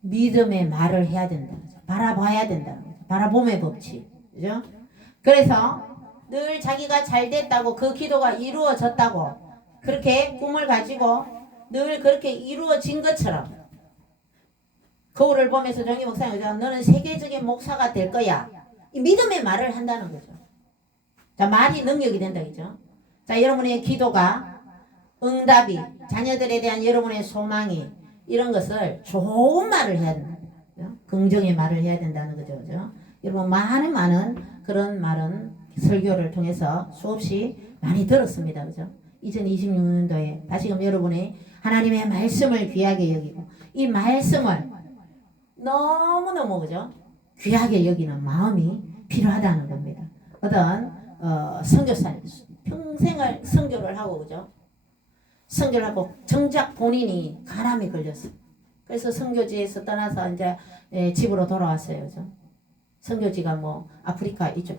믿음의 말을 해야 된다는 거죠. 바라봐야 된다는 거죠. 바라봄의 법칙. 그죠? 그래서 늘 자기가 잘 됐다고 그 기도가 이루어졌다고 그렇게 꿈을 가지고 늘 그렇게 이루어진 것처럼 거울을 보면서 정희 목사님 너는 세계적인 목사가 될 거야. 이 믿음의 말을 한다는 거죠. 자, 말이 능력이 된다 그죠? 자, 여러분의 기도가 응답이 자녀들에 대한 여러분의 소망이 이런 것을 좋은 말을 해야 된다. 그죠? 긍정의 말을 해야 된다는 거죠. 그죠? 여러분 많은 그런 말은 설교를 통해서 수없이 많이 들었습니다. 그죠? 2026년도에 다시금 여러분의 하나님의 말씀을 귀하게 여기고 이 말씀을 너무너무 그죠? 귀하게 여기는 마음이 필요하다는 겁니다. 어떤 선교사님 평생을 선교를 하고 그죠? 선교를 하고 정작 본인이 간암에 걸렸어. 그래서 선교지에서 떠나서 이제 집으로 돌아왔어요, 그죠? 선교지가 뭐 아프리카 이쪽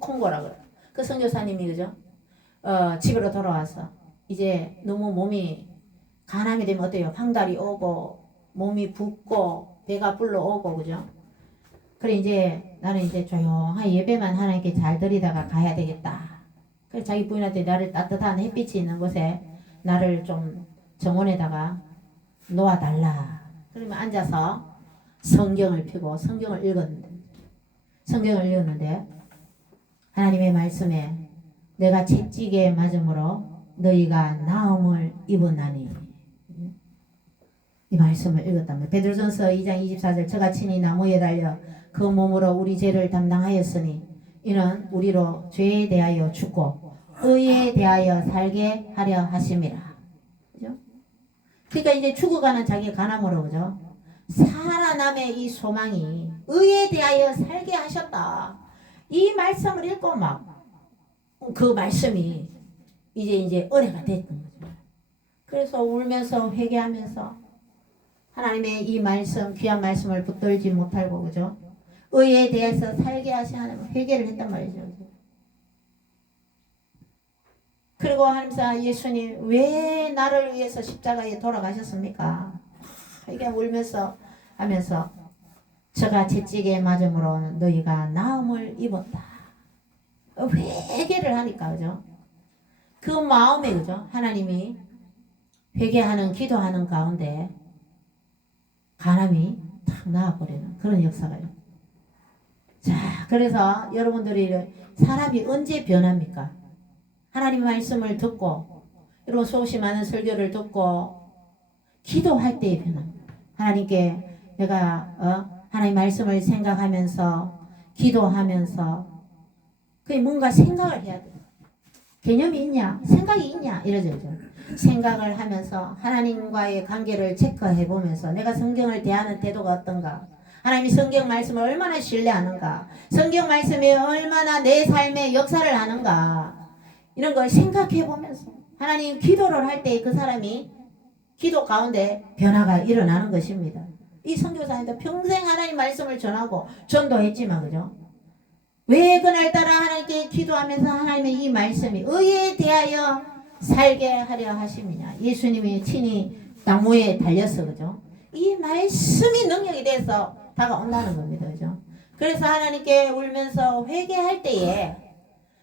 콩고라 그래. 그 선교사님이 그죠? 집으로 돌아와서 이제 너무 몸이 간암이 되면 어때요? 황달이 오고 몸이 붓고 배가 불러오고 그죠? 그래 이제 나는 이제 조용한 예배만 하나님께 잘 드리다가 가야 되겠다. 그래서 자기 부인한테 나를 따뜻한 햇빛이 있는 곳에 나를 좀 정원에다가 놓아달라. 그러면 앉아서 성경을 펴고 성경을 읽었는데 하나님의 말씀에 내가 채찍에 맞음으로 너희가 나음을 입었나니 이 말씀을 읽었답니다. 베드로전서 2장 24절 저가 친히 나무에 달려 그 몸으로 우리 죄를 담당하였으니 이는 우리로 죄에 대하여 죽고 의에 대하여 살게 하려 하심이라. 그죠? 그러니까 이제 죽어가는 자기 간암으로 그죠? 살아남의 이 소망이 의에 대하여 살게 하셨다. 이 말씀을 읽고 막 그 말씀이 이제 은혜가 됐던 거죠. 그래서 울면서 회개하면서 하나님의 이 말씀 귀한 말씀을 붙들지 못하고 그죠? 의에 대해서 살게 하신 하나님 회개를 했단 말이죠. 그리고 하나님사 예수님 왜 나를 위해서 십자가에 돌아가셨습니까? 이게 울면서 하면서 저가 채찍에 맞음으로 너희가 나음을 입었다. 회개를 하니까 그죠? 그 마음에 그죠? 하나님이 회개하는 기도하는 가운데 간암이 탁 나와버리는 그런 역사가요. 자, 그래서 여러분들이 사람이 언제 변합니까? 하나님의 말씀을 듣고 여러분 수없이 많은 설교를 듣고 기도할 때에 변합니다. 하나님께 내가 하나님의 말씀을 생각하면서 기도하면서 그게 뭔가 생각을 해야 돼요. 개념이 있냐? 생각이 있냐? 이러죠. 생각을 하면서 하나님과의 관계를 체크해 보면서 내가 성경을 대하는 태도가 어떤가? 하나님이 성경 말씀을 얼마나 신뢰하는가? 성경 말씀이 얼마나 내 삶에 역사를 하는가? 이런 걸 생각해 보면서 하나님 기도를 할 때 그 사람이 기도 가운데 변화가 일어나는 것입니다. 이 선교사님도 평생 하나님 말씀을 전하고 전도했지만 그죠? 왜 그날따라 하나님께 기도하면서 하나님의 이 말씀이 의에 대하여 살게 하려 하심이냐? 예수님이 친히 나무에 달려서 그죠? 이 말씀이 능력이 돼서 다가온다는 겁니다. 그죠? 그래서 하나님께 울면서 회개할 때에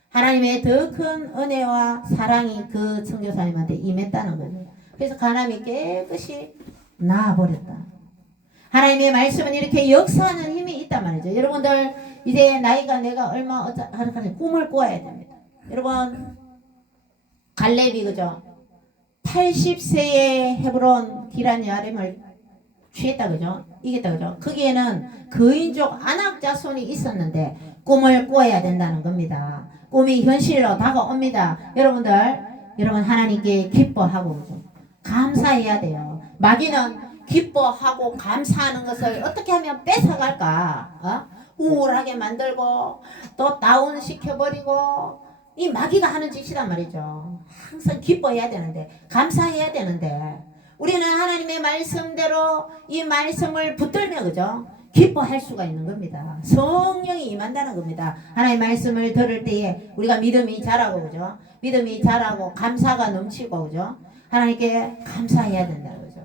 하나님의 더 큰 은혜와 사랑이 그 선교사님한테 임했다는 거죠. 그래서 간암이 깨끗이 나아버렸다. 하나님의 말씀은 이렇게 역사하는 힘이 있단 말이죠. 여러분들 이제 나이가 내가 얼마 하는 꿈을 꿔야 됩니다. 여러분 갈렙이 그죠? 80세에 헤브론 기란 야림을 취했다 그죠? 이겼다 그죠? 거기에는 거인족 안악 자손이 있었는데 꿈을 꿔야 된다는 겁니다. 꿈이 현실로 다가옵니다. 여러분 하나님께 기뻐하고 그죠? 감사해야 돼요. 마귀는 기뻐하고 감사하는 것을 어떻게 하면 뺏어갈까? 우울하게 만들고 또 다운시켜버리고 이 마귀가 하는 짓이란 말이죠. 항상 기뻐해야 되는데 감사해야 되는데 우리는 하나님의 말씀대로 이 말씀을 붙들며 그죠? 기뻐할 수가 있는 겁니다. 성령이 임한다는 겁니다. 하나님의 말씀을 들을 때에 우리가 믿음이 자라고 그죠? 믿음이 자라고 감사가 넘치고 그죠? 하나님께 감사해야 된다 그죠?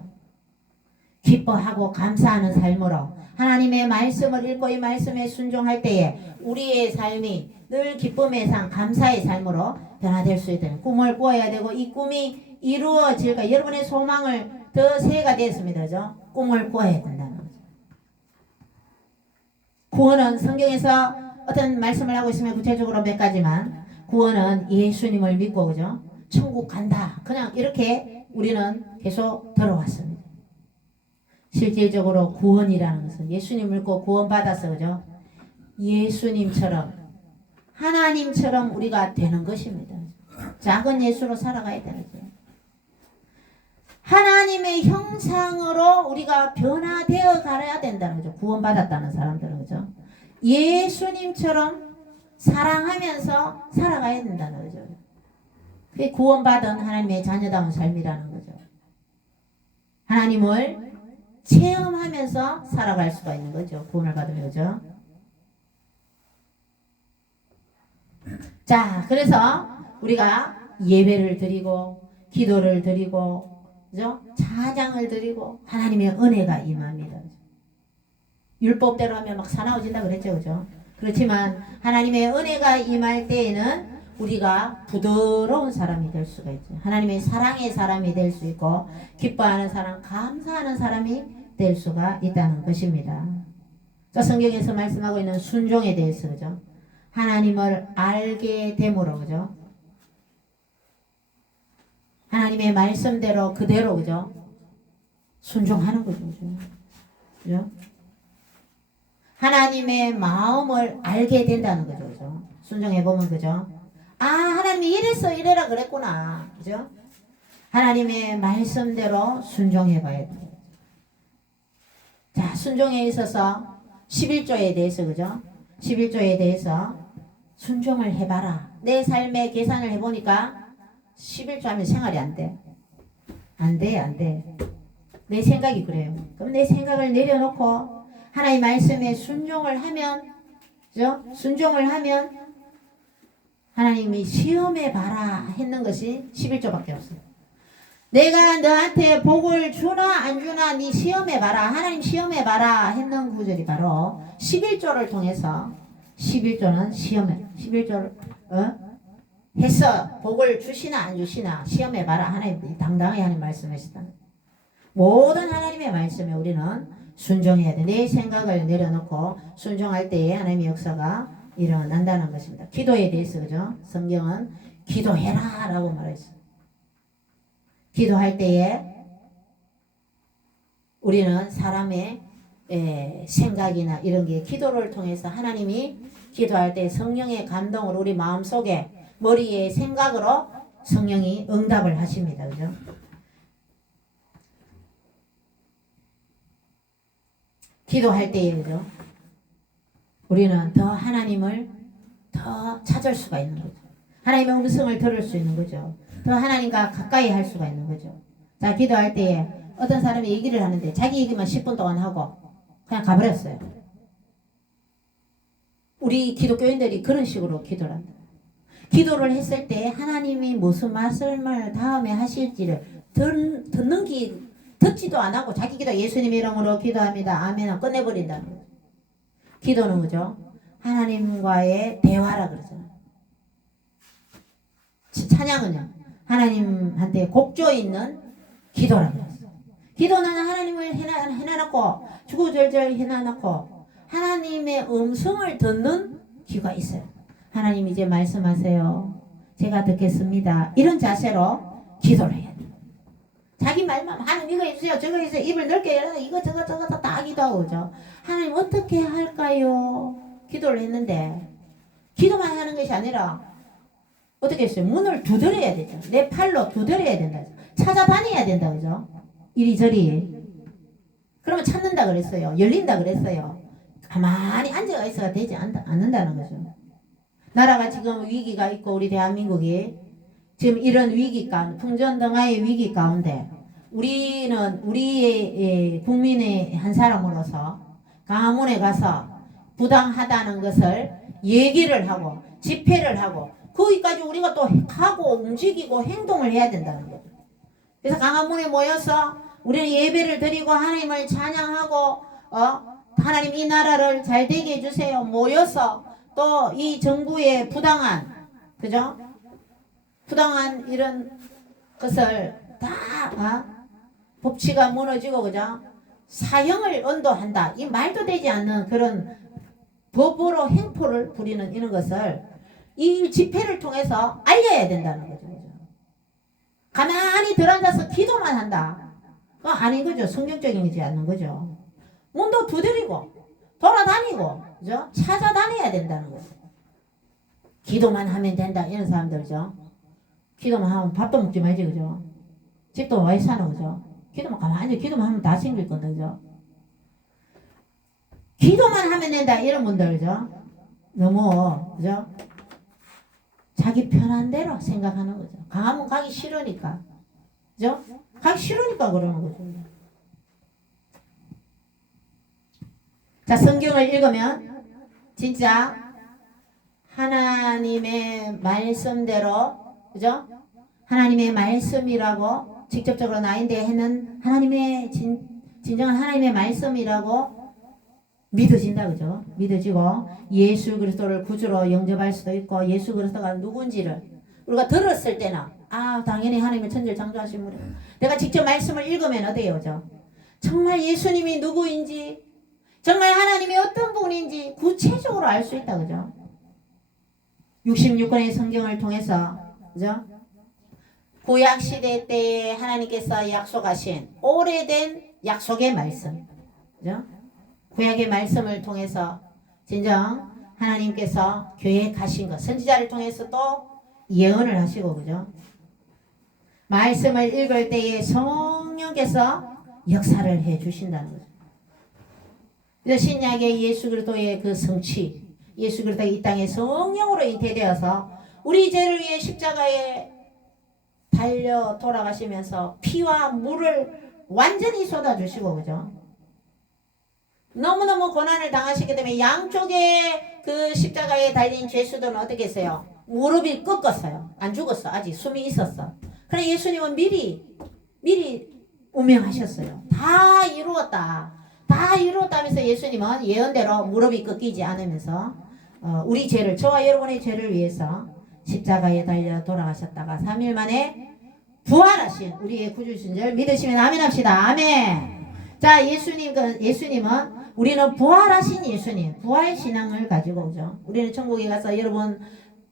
기뻐하고 감사하는 삶으로 하나님의 말씀을 읽고 이 말씀에 순종할 때에 우리의 삶이 늘 기쁨의 삶, 감사의 삶으로 변화될 수 있다는 꿈을 꾸어야 되고 이 꿈이 이루어질까 여러분의 소망을 더 새해가 되었습니다. 그죠? 꿈을 꾸어야 된다는 거죠. 구원은 성경에서 어떤 말씀을 하고 있으면 구체적으로 몇 가지만 구원은 예수님을 믿고 그죠? 천국 간다. 그냥 이렇게 우리는 계속 들어왔습니다. 실질적으로 구원이라는 것은 예수님 믿고 구원받아서 그죠? 예수님처럼 하나님처럼 우리가 되는 것입니다. 작은 예수로 살아가야 되는 거죠. 하나님의 형상으로 우리가 변화되어 가야 된다는 거죠. 구원받았다는 사람들은 그죠? 예수님처럼 사랑하면서 살아가야 된다는 거죠. 그게 구원받은 하나님의 자녀다운 삶이라는 거죠. 하나님을 체험하면서 살아갈 수가 있는 거죠. 구원을 받으면. 그죠? 자, 그래서 우리가 예배를 드리고 기도를 드리고 그죠? 찬양을 드리고 하나님의 은혜가 임합니다. 율법대로 하면 막 사나워진다 그랬죠. 그죠? 그렇지만 하나님의 은혜가 임할 때에는 우리가 부드러운 사람이 될 수가 있죠. 하나님의 사랑의 사람이 될 수 있고 기뻐하는 사람, 감사하는 사람이 될 수가 있다는 것입니다. 자, 성경에서 말씀하고 있는 순종에 대해서 그죠? 하나님을 알게 됨으로 그죠? 하나님의 말씀대로 그대로 그죠? 순종하는 거죠. 그죠? 그죠? 하나님의 마음을 알게 된다는 거죠. 그죠? 순종해 보면 그죠? 아, 하나님이 이래서 이래라 그랬구나. 그죠? 하나님의 말씀대로 순종해 봐야 돼요. 자, 순종에 있어서 11조에 대해서 그죠? 11조에 대해서 순종을 해봐라. 내 삶의 계산을 해보니까 11조 하면 생활이 안 돼. 안 돼, 안 돼. 내 생각이 그래요. 그럼 내 생각을 내려놓고 하나님의 말씀에 순종을 하면, 그죠? 순종을 하면 하나님이 시험해 봐라 했는 것이 11조밖에 없어요. 내가 너한테 복을 주나 안 주나 네 시험해 봐라. 하나님 시험해 봐라 했는 구절이 바로 11조를 통해서 11조는 시험해. 11조를 해서 복을 주시나 안 주시나 시험해 봐라. 하나님 당당히 하는 말씀이시다. 모든 하나님의 말씀에 우리는 순종해야 돼. 내 생각을 내려놓고 순종할 때에 하나님의 역사가 일어난다는 것입니다. 기도에 대해서 그죠? 성경은 기도해라 라고 말했어요. 기도할 때에 우리는 사람의 생각이나 이런 게 기도를 통해서 하나님이 기도할 때 성령의 감동으로 우리 마음속에 머리에 생각으로 성령이 응답을 하십니다. 그죠? 기도할 때에 그죠? 우리는 더 하나님을 더 찾을 수가 있는 거죠. 하나님의 음성을 들을 수 있는 거죠. 더 하나님과 가까이 할 수가 있는 거죠. 자, 기도할 때에 어떤 사람이 얘기를 하는데 자기 얘기만 10분 동안 하고 그냥 가버렸어요. 우리 기독교인들이 그런 식으로 기도를 합니다. 기도를 했을 때 하나님이 무슨 말씀을 다음에 하실지를 듣지도 안 하고 자기 기도 예수님 이름으로 기도합니다. 아멘. 끝내버린다는 거죠. 기도는 그죠? 하나님과의 대화라 그러잖아요. 찬양은요? 하나님한테 곡조 있는 기도라 그랬어요. 기도는 하나님을 해놔놓고 주구절절 해놔놓고 하나님의 음성을 듣는 귀가 있어요. 하나님 이제 말씀하세요. 제가 듣겠습니다. 이런 자세로 기도를 해야 돼요. 자기 말만 하나님 이거 해주세요. 저거 해주세요. 입을 넓게 열어서 이거 저거 다 기도하고 그죠? 하나님 어떻게 할까요? 기도를 했는데 기도만 하는 것이 아니라 어떻게 했어요? 문을 두드려야 되죠. 내 팔로 두드려야 된다. 찾아다녀야 된다. 그죠? 이리저리. 그러면 찾는다 그랬어요. 열린다 그랬어요. 가만히 앉아 있어야 되지 않는다는 거죠. 나라가 지금 위기가 있고 우리 대한민국이 지금 이런 위기 가운데 풍전등화의 위기 가운데 우리는 우리의 국민의 한 사람으로서 강화문에 가서 부당하다는 것을 얘기를 하고 집회를 하고 거기까지 우리가 또 하고 움직이고 행동을 해야 된다는 거죠. 그래서 강화문에 모여서 우리는 예배를 드리고 하나님을 찬양하고 하나님 이 나라를 잘 되게 해주세요. 모여서 또 이 정부의 부당한 그죠? 부당한 이런 것을 다 법치가 무너지고 그죠? 사형을 언도한다. 이 말도 되지 않는 그런 법으로 행포를 부리는 이런 것을 이 집회를 통해서 알려야 된다는 거죠. 가만히 들어앉아서 기도만 한다. 그거 아닌 거죠. 성경적이지 않는 거죠. 문도 두드리고 돌아다니고 그죠? 찾아다녀야 된다는 거죠. 기도만 하면 된다 이런 사람들죠. 기도만 하면 밥도 먹지 말지 그죠? 집도 왜 사는 거죠? 기도만 가만히 기도만 하면 다 생길 건데 그죠? 기도만 하면 된다 이런 분들 그죠? 너무 그죠? 자기 편한 대로 생각하는 거죠. 강화문 가기 싫으니까. 그죠? 가기 싫으니까 그러는 거죠. 자, 성경을 읽으면 진짜 하나님의 말씀대로, 그죠? 하나님의 말씀이라고 직접적으로 나인데 했는 하나님의 진정한 하나님의 말씀이라고 믿어진다, 그죠? 믿어지고 예수 그리스도를 구주로 영접할 수도 있고 예수 그리스도가 누군지를 우리가 들었을 때는 당연히 하나님의 천지를 창조하신 분이 내가 직접 말씀을 읽으면 어때요, 그죠? 정말 예수님이 누구인지 정말 하나님이 어떤 분인지 구체적으로 알 수 있다, 그죠? 66권의 성경을 통해서, 그죠? 구약 시대 때에 하나님께서 약속하신 오래된 약속의 말씀, 그죠? 구약의 말씀을 통해서 진정 하나님께서 계획하신 것, 선지자를 통해서 또 예언을 하시고, 그죠? 말씀을 읽을 때에 성령께서 역사를 해 주신다는 거죠. 그래서 신약의 예수 그리스도의 그 성취, 예수 그리스도가 이 땅에 성령으로 잉태되어서 우리 죄를 위해 십자가에 달려 돌아가시면서 피와 물을 완전히 쏟아주시고, 그죠? 너무너무 고난을 당하시기 때문에 양쪽에 그 십자가에 달린 죄수들은 어떻게 했어요? 무릎이 꺾었어요. 안 죽었어. 아직 숨이 있었어. 그래 예수님은 미리 운명하셨어요. 다 이루었다. 다 이루었다면서 예수님은 예언대로 무릎이 꺾이지 않으면서 우리 죄를, 저와 여러분의 죄를 위해서 십자가에 달려 돌아가셨다가 3일 만에 부활하신 우리의 구주신 줄 믿으시면 아멘 합시다. 아멘. 자, 예수님은 우리는 부활하신 예수님, 부활 신앙을 가지고 오죠. 우리는 천국에 가서 여러분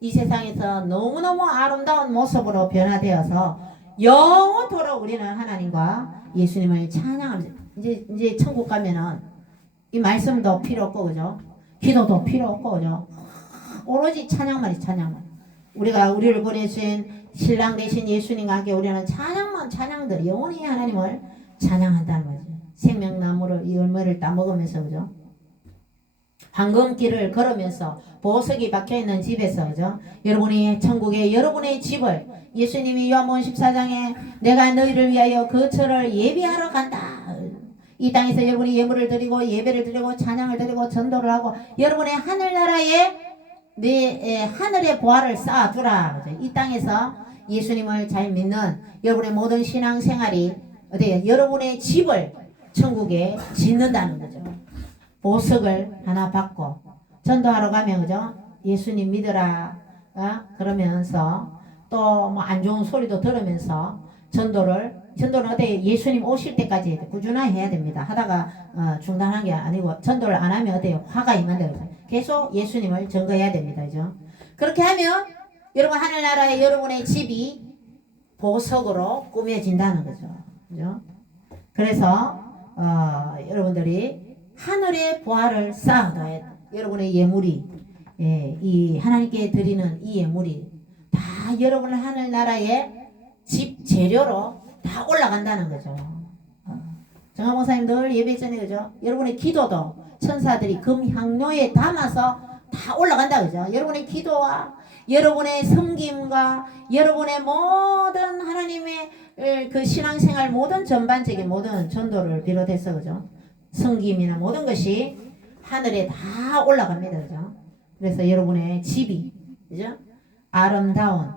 이 세상에서 너무너무 아름다운 모습으로 변화되어서 영원토록 우리는 하나님과 예수님을 찬양합니다. 이제 천국 가면은 이 말씀도 필요 없고, 그죠? 기도도 필요 없고, 그죠? 오로지 찬양만이 찬양만. 우리를 보내신 신랑 되신 예수님과 함께 우리는 찬양들 영원히 하나님을 찬양한다는 거죠. 생명나무를 이 열매를 따먹으면서, 그죠? 황금길을 걸으면서 보석이 박혀있는 집에서, 그죠? 여러분이 천국에 여러분의 집을 예수님이 요한복음 14장에 내가 너희를 위하여 그 처를 예비하러 간다. 이 땅에서 여러분이 예물을 드리고 예배를 드리고 찬양을 드리고 전도를 하고 여러분의 하늘나라에 하늘의 보화를 쌓아두라. 그죠? 이 땅에서 예수님을 잘 믿는 여러분의 모든 신앙생활이 어때요? 여러분의 집을 천국에 짓는다는 거죠. 보석을 하나 받고 전도하러 가면, 그죠? 예수님 믿으라 그러면서 또 뭐 안 좋은 소리도 들으면서 전도는 어때요? 예수님 오실 때까지 꾸준히 해야 됩니다. 하다가 중단한 게 아니고 전도를 안 하면 어때요? 화가 임한다. 계속 예수님을 증거해야 됩니다. 그죠? 그렇게 하면 여러분 하늘나라에 여러분의 집이 보석으로 꾸며진다는 거죠. 그죠? 그래서 여러분들이 하늘의 보화를 쌓아둬야 돼. 여러분의 예물이 이 하나님께 드리는 이 예물이 다 여러분 하늘나라의 집 재료로 다 올라간다는 거죠. 정화 목사님 늘 예배 전에, 그죠? 여러분의 기도도 천사들이 금향료에 담아서 다 올라간다, 그죠? 여러분의 기도와 여러분의 섬김과 여러분의 모든 하나님의 그 신앙생활 모든 전반적인 모든 전도를 비롯해서, 그죠? 섬김이나 모든 것이 하늘에 다 올라갑니다, 그죠? 그래서 여러분의 집이, 그죠? 아름다운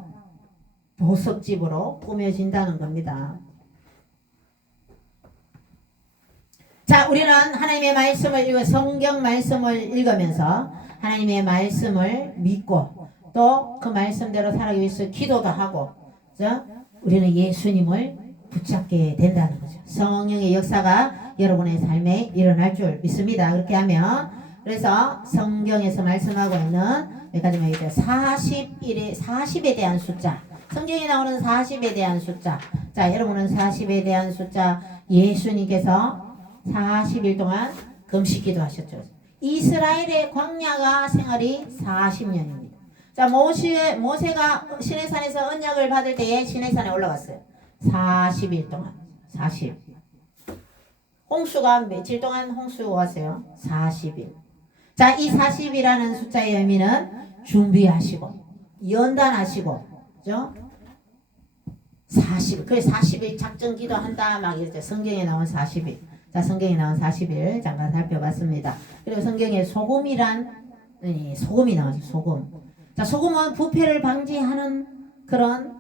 보석집으로 꾸며진다는 겁니다. 자, 우리는 하나님의 말씀을 읽어 성경 말씀을 읽으면서 하나님의 말씀을 믿고 또 그 말씀대로 살아가기 위해서 기도도 하고, 그죠? 우리는 예수님을 붙잡게 된다는 거죠. 성령의 역사가 여러분의 삶에 일어날 줄 믿습니다. 그렇게 하면, 그래서 성경에서 말씀하고 있는 몇 가지 말이죠. 40에 대한 숫자, 성경에 나오는 40에 대한 숫자. 자, 여러분은 40에 대한 숫자, 예수님께서 40일 동안 금식기도 하셨죠. 이스라엘의 광야가 생활이 40년입니다. 자, 모세가 시내산에서 언약을 받을 때에 시내산에 올라갔어요. 40일 동안. 40. 홍수가 며칠 동안 홍수가 왔어요? 40일. 자, 이 40이라는 숫자의 의미는 준비하시고 연단하시고, 그죠? 40, 그래 40일 작전 기도한다 막 이렇게 성경에 나온 40일. 자, 성경에 나온 40일 잠깐 살펴봤습니다. 그리고 성경에 소금이 나와서 소금. 자, 소금은 부패를 방지하는 그런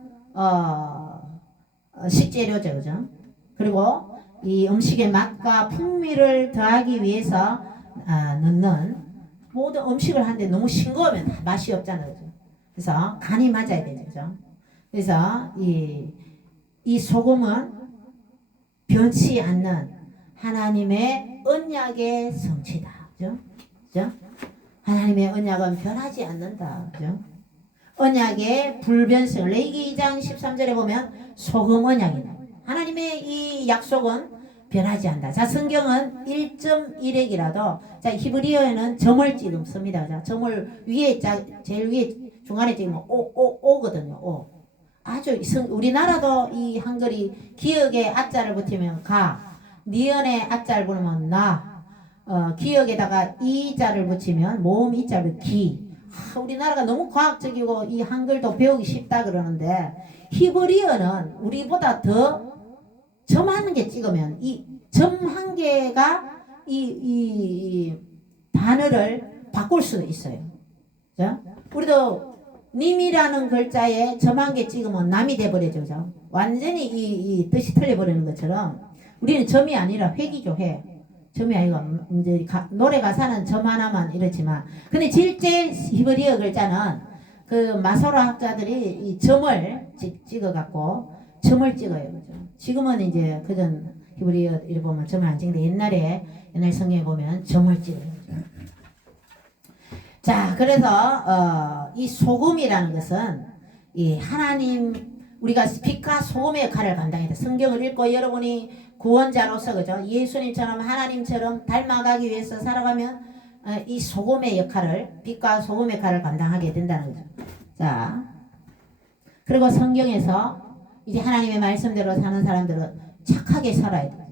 식재료죠, 그죠? 그리고 이 음식의 맛과 풍미를 더하기 위해서 넣는 모든 음식을 하는데 너무 싱거우면 맛이 없잖아요, 그죠? 그래서 간이 맞아야 되죠, 그죠? 그래서 이 소금은 변치 않는 하나님의 언약의 성취다, 그죠? 그죠? 하나님의 언약은 변하지 않는다, 그죠? 언약의 불변성. 레위기 2장 13절에 보면 소금 언약이다. 하나님의 이 약속은 변하지 않는다. 자, 성경은 1.1핵이라도 자, 히브리어에는 점을 지금 씁니다. 자, 점을 위에 제일 위에 중간에 찍으면 오거든요. 오. 아주 우리나라도 이 한글이 기역에 아자를 붙이면 가, 니은에 아자를 붙이면 나, 기역에다가 이자를 붙이면 모음 이자를 기. 우리나라가 너무 과학적이고 이 한글도 배우기 쉽다 그러는데 히브리어는 우리보다 더 점 한 개 찍으면 이 점 한 개가 이 단어를 바꿀 수도 있어요. 그죠? 우리도 님이라는 글자에 점 한 개 찍으면 남이 돼버려죠. 그죠? 완전히 이 뜻이 틀려버리는 것처럼 우리는 점이 아니라 획이죠, 획. 점이 아니고 이제 노래 가사는 점 하나만 이렇지만 근데 실제 히브리어 글자는 그 마소라 학자들이 이 점을 찍어갖고 점을 찍어요. 그죠? 지금은 이제 그전 히브리어 이렇게 보면 점을 안 찍는데 옛날 성경에 보면 점을 찍어요. 그죠? 자, 그래서 이 소금이라는 것은 이 하나님 우리가 빛과 소금의 역할을 감당했다. 성경을 읽고 여러분이 구원자로서 그죠? 예수님처럼 하나님처럼 닮아가기 위해서 살아가면 이 소금의 역할을 빛과 소금의 역할을 감당하게 된다는 거죠. 자, 그리고 성경에서 이제 하나님의 말씀대로 사는 사람들은 착하게 살아야 돼.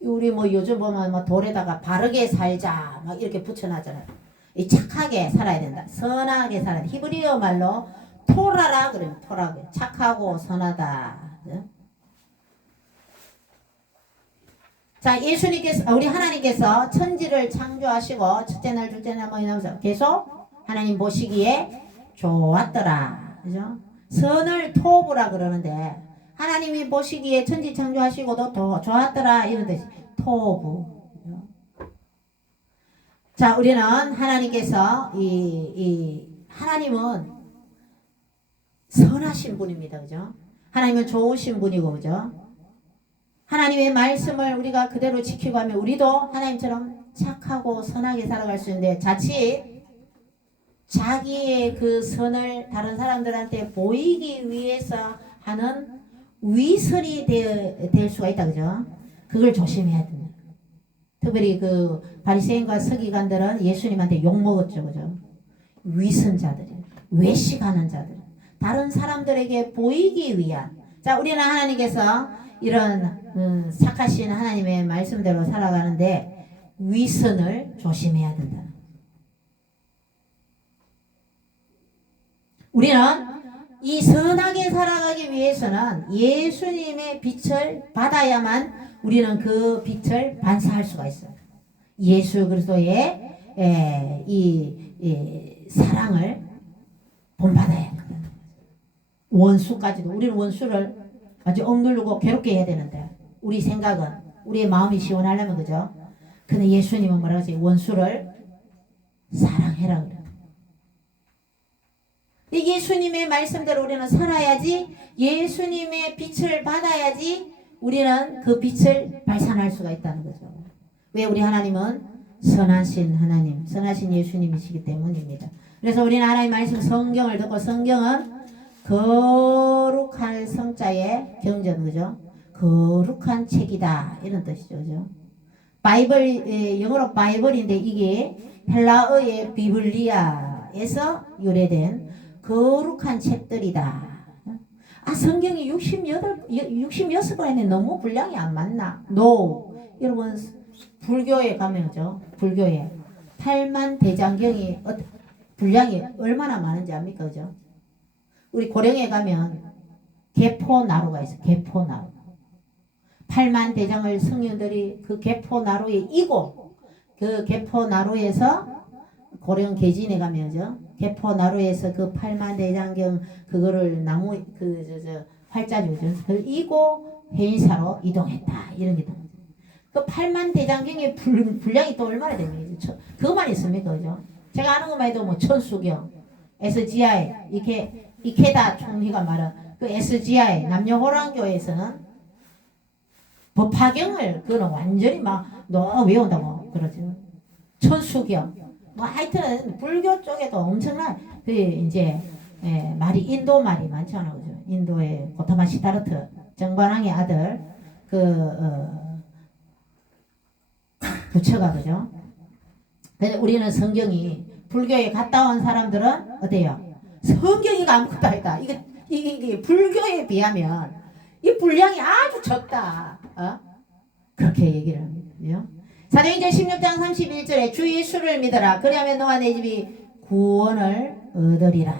우리 뭐 요즘 보면 뭐 돌에다가 바르게 살자 막 이렇게 붙여놨잖아요. 이 착하게 살아야 된다. 선하게 살아야 돼. 히브리어 말로 토라라 그러면 토라 착하고 선하다. 그죠? 자, 예수님께서 우리 하나님께서 천지를 창조하시고 첫째 날 둘째 날 뭐 이러면서 계속 하나님 보시기에 좋았더라. 그죠? 선을 토부라 그러는데 하나님이 보시기에 천지 창조하시고도 더 좋았더라 이런 뜻이 토부. 그죠? 자, 우리는 하나님께서 하나님은 선하신 분입니다. 그죠? 하나님은 좋으신 분이고, 그죠? 하나님의 말씀을 우리가 그대로 지키고 하면 우리도 하나님처럼 착하고 선하게 살아갈 수 있는데 자칫 자기의 그 선을 다른 사람들한테 보이기 위해서 하는 위선이 될 수가 있다. 그죠? 그걸 조심해야 됩니다. 특별히 그 바리새인과 서기관들은 예수님한테 욕먹었죠. 그죠? 위선자들이, 외식하는 자들, 다른 사람들에게 보이기 위한. 자, 우리는 하나님께서 이런 착하신 하나님의 말씀대로 살아가는데 위선을 조심해야 된다. 우리는 이 선하게 살아가기 위해서는 예수님의 빛을 받아야만 우리는 그 빛을 반사할 수가 있어요. 예수 그리스도의 이 사랑을 본받아야 된다. 원수까지도 우리는 원수를 아주 억누르고 괴롭게 해야 되는데 우리 생각은 우리의 마음이 시원하려면 그죠? 근데 예수님은 뭐라고 하지? 원수를 사랑해라 그래요. 예수님의 말씀대로 우리는 살아야지 예수님의 빛을 받아야지 우리는 그 빛을 발산할 수가 있다는 거죠. 왜? 우리 하나님은 선하신 하나님, 선하신 예수님이시기 때문입니다. 그래서 우리는 하나님의 말씀 성경을 듣고 성경은 거룩할 성자의 경전, 그죠? 거룩한 책이다 이런 뜻이죠, 그죠? 바이블, 영어로 바이블인데 이게 헬라어의 비블리아에서 유래된 거룩한 책들이다. 아, 성경이 66권인데 너무 분량이 안 맞나? No. 여러분 불교에 가면죠. 불교에 8만 대장경이 분량이 얼마나 많은지 압니까? 그죠? 우리 고령에 가면 개포나루가 있어요. 개포나루. 8만 대장을 성령들이 그 개포나루에 이고 그 개포나루에서 고령 계진에 가면죠. 개포나루에서 그 8만 대장경 그거를 나무 활자주죠. 그걸 이고 해인사로 이동했다. 이런 게 그 8만 대장경의 분량이 또 얼마나 됩니까? 그것만 있습니까? 그죠? 제가 아는 것만 해도 뭐 천수경, SGI, 이케다 총리가 말한 그 SGI 남녀호랑교에서는 법화경을 그거는 완전히 막 너 외운다고 그러죠. 천수경, 뭐 하여튼 불교 쪽에도 엄청난 그 이제 말이 인도 말이 많잖아요, 그죠? 인도의 고타마 시타르트 정관왕의 아들 부처가 그죠? 근데 우리는 성경이 불교에 갔다 온 사람들은 어때요? 성경이가 아무것도 아니다. 이게 불교에 비하면 이 분량이 아주 적다. 그렇게 얘기를 합니다. 사도행전 16장 31절에 주 예수를 믿어라. 그리하면 너와 내 집이 구원을 얻으리라.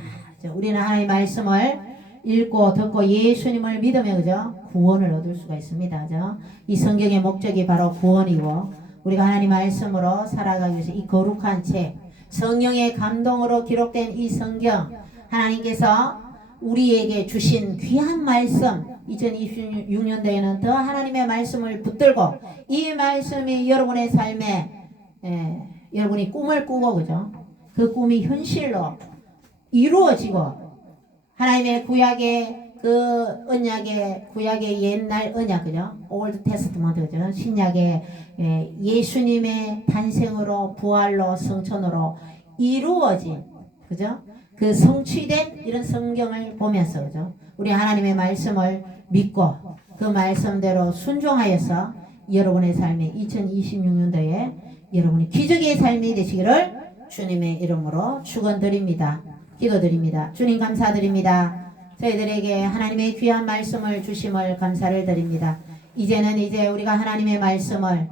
우리는 하나님의 말씀을 읽고 듣고 예수님을 믿으면 그죠? 구원을 얻을 수가 있습니다. 그죠? 이 성경의 목적이 바로 구원이고 우리가 하나님 말씀으로 살아가기 위해서 이 거룩한 책 성령의 감동으로 기록된 이 성경 하나님께서 우리에게 주신 귀한 말씀 2026년도에는 더 하나님의 말씀을 붙들고 이 말씀이 여러분의 삶에 여러분이 꿈을 꾸고 그죠? 그 꿈이 현실로 이루어지고 하나님의 구약의 그 언약의 구약의 옛날 언약 그죠? 올드 테스트먼트 그죠? 신약의 예수님의 탄생으로 부활로 성천으로 이루어진 그죠? 그 성취된 이런 성경을 보면서 그죠? 우리 하나님의 말씀을 믿고 그 말씀대로 순종하여서 여러분의 삶이 2026년도에 여러분이 기적의 삶이 되시기를 주님의 이름으로 축원드립니다. 기도드립니다. 주님 감사드립니다. 저희들에게 하나님의 귀한 말씀을 주심을 감사를 드립니다. 이제는 이제 우리가 하나님의 말씀을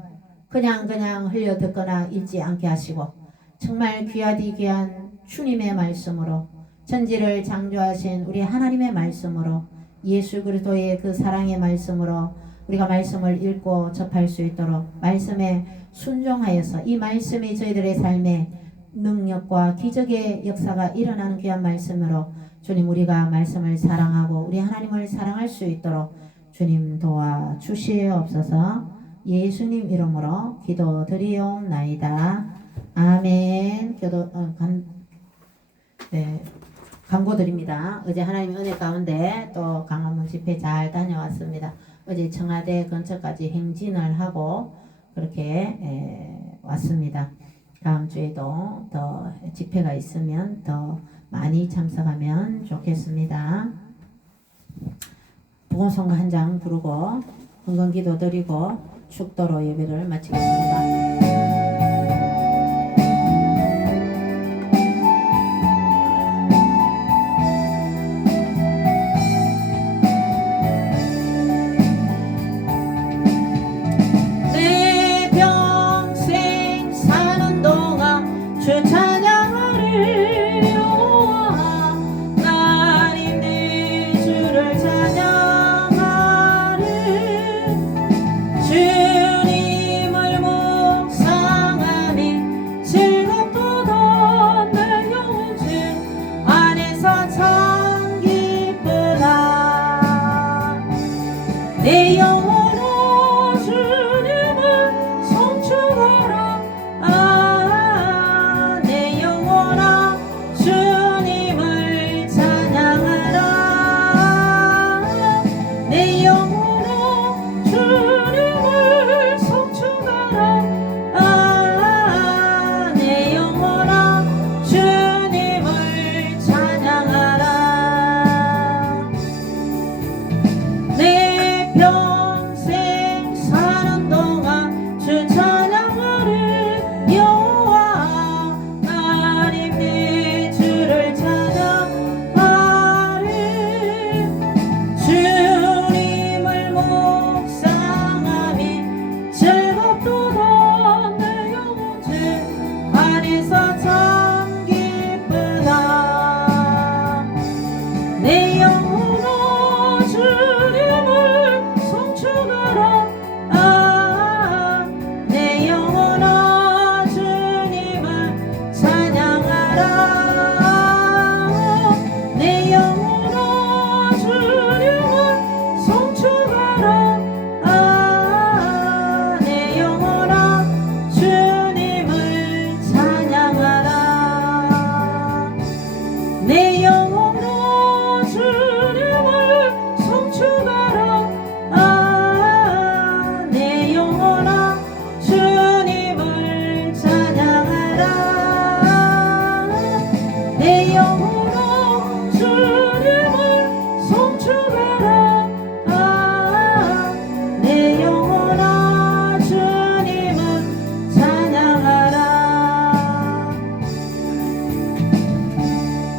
그냥 흘려 듣거나 읽지 않게 하시고 정말 귀하디 귀한 주님의 말씀으로 천지를 창조하신 우리 하나님의 말씀으로 예수 그리스도의 그 사랑의 말씀으로 우리가 말씀을 읽고 접할 수 있도록 말씀에 순종하여서 이 말씀이 저희들의 삶에 능력과 기적의 역사가 일어나는 귀한 말씀으로 주님 우리가 말씀을 사랑하고 우리 하나님을 사랑할 수 있도록 주님 도와주시옵소서. 예수님 이름으로 기도드리옵나이다. 아멘. 광고드립니다. 어제 하나님의 은혜 가운데 또 강화문 집회 잘 다녀왔습니다. 어제 청와대 근처까지 행진을 하고 그렇게 왔습니다. 다음 주에도 더 집회가 있으면 더 많이 참석하면 좋겠습니다. 복음성가 한 장 부르고 헌금기도 드리고 축도로 예배를 마치겠습니다. 주님을 내 영혼으로 주님을 송축하라 내 영혼아 주님을 찬양하라.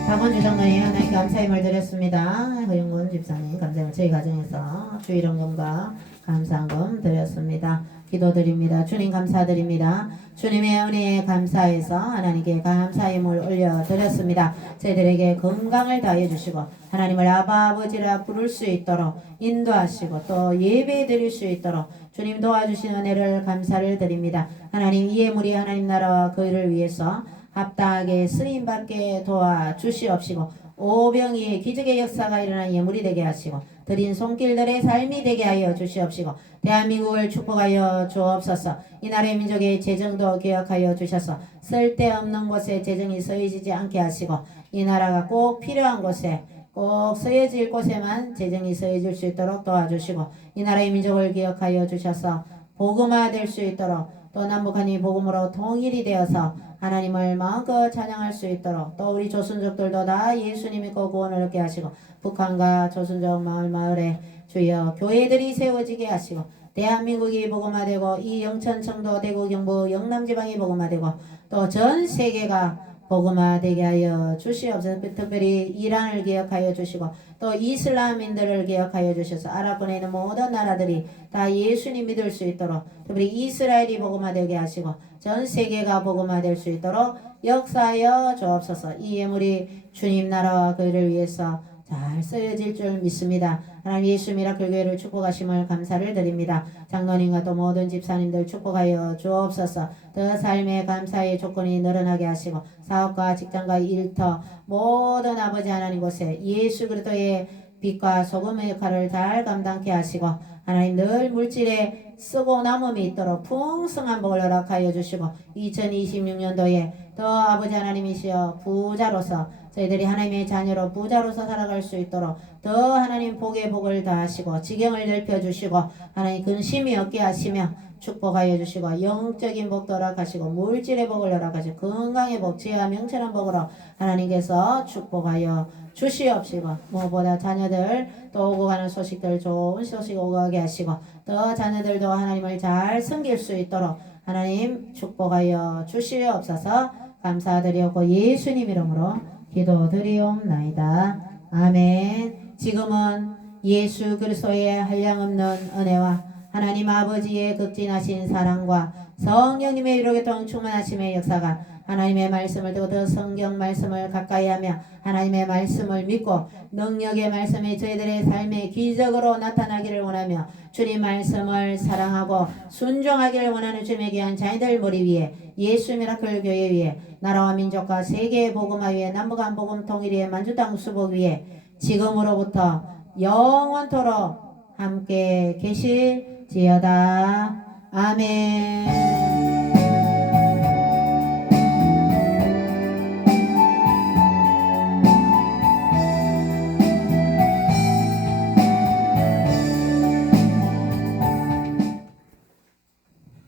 박원주 장로님 하나님께 감사임을 드렸습니다. 허영문 집사님 감사임을 저희 가정에서 주일원금과 감사한금 드렸습니다. 기도드립니다. 주님 감사드립니다. 주님의 은혜에 감사해서 하나님께 감사임을 올려드렸습니다. 저희들에게 건강을 다해 주시고 하나님을 아버지라 부를 수 있도록 인도하시고 또 예배 드릴 수 있도록 주님 도와주신 은혜를 감사를 드립니다. 하나님 이 예물이 하나님 나라와 그 일을 위해서 합당하게 쓰임받게 도와주시옵시고 오병이의 기적의 역사가 일어난 예물이 되게 하시고 드린 손길들의 삶이 되게 하여 주시옵시고 대한민국을 축복하여 주옵소서. 이 나라의 민족의 재정도 기억하여 주셔서 쓸데없는 곳에 재정이 쓰여지지 않게 하시고 이 나라가 꼭 필요한 곳에 꼭 쓰여질 곳에만 재정이 쓰여질 수 있도록 도와주시고 이 나라의 민족을 기억하여 주셔서 복음화 될 수 있도록 또 남북한이 복음으로 통일이 되어서 하나님을 마음껏 찬양할 수 있도록 또 우리 조선족들도 다 예수님 믿고 구원을 얻게 하시고 북한과 조선족 마을에 주여 교회들이 세워지게 하시고 대한민국이 복음화되고 이 영천 청도 대구 경북 영남지방이 복음화되고 또 전 세계가 복음화되게 하여 주시옵소서. 특별히 이란을 기억하여 주시고 또 이슬람인들을 기억하여 주셔서 아랍권에 있는 모든 나라들이 다 예수님 믿을 수 있도록 특별히 이스라엘이 복음화되게 하시고 전 세계가 복음화될 수 있도록 역사하여 주옵소서. 이 예물이 주님 나라와 그 일을 위해서 잘 쓰여질 줄 믿습니다. 하나님 예수 미라클 교회를 축복하심을 감사를 드립니다. 장로님과 또 모든 집사님들 축복하여 주옵소서. 더 삶의 감사의 조건이 늘어나게 하시고 사업과 직장과 일터 모든 아버지 하나님 곳에 예수 그리스도의 빛과 소금의 역할을 잘 감당케 하시고 하나님 늘 물질에 쓰고 남음이 있도록 풍성한 복을 허락하여 주시고 2026년도에 더 아버지 하나님이시여 부자로서 저희들이 하나님의 자녀로 부자로서 살아갈 수 있도록 더 하나님 복의 복을 다하시고 지경을 넓혀주시고 하나님 근심이 없게 하시며 축복하여 주시고 영적인 복도 허락하시고 물질의 복을 허락하시고 건강의 복 지혜와 명철한 복으로 하나님께서 축복하여 주시옵시고 무엇보다 자녀들 또 오고 가는 소식들 좋은 소식 오고 가게 하시고 더 자녀들도 하나님을 잘 섬길 수 있도록 하나님 축복하여 주시옵소서. 감사드리옵고 예수님 이름으로 기도드리옵나이다. 아멘. 지금은 예수 그리스도의 한량없는 은혜와 하나님 아버지의 극진하신 사랑과 성령님의 위로교통 충만하심의 역사가 하나님의 말씀을 듣고 더 성경 말씀을 가까이하며 하나님의 말씀을 믿고 능력의 말씀이 저희들의 삶의 기적으로 나타나기를 원하며 주님 말씀을 사랑하고 순종하기를 원하는 주님의 귀한 자녀들 머리 위에 예수 미라클 교회 위에 나라와 민족과 세계의 복음화 위에 남북한 복음 통일 위에 만주땅 수복 위에 지금으로부터 영원토록 함께 계실지어다. 아멘.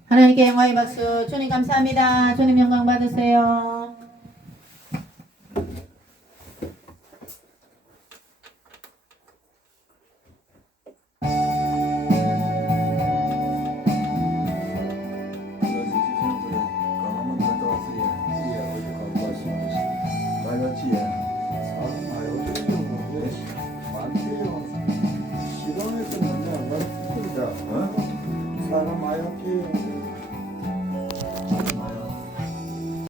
하나님께 영광의 박수. 주님 감사합니다. 주님 영광 받으세요.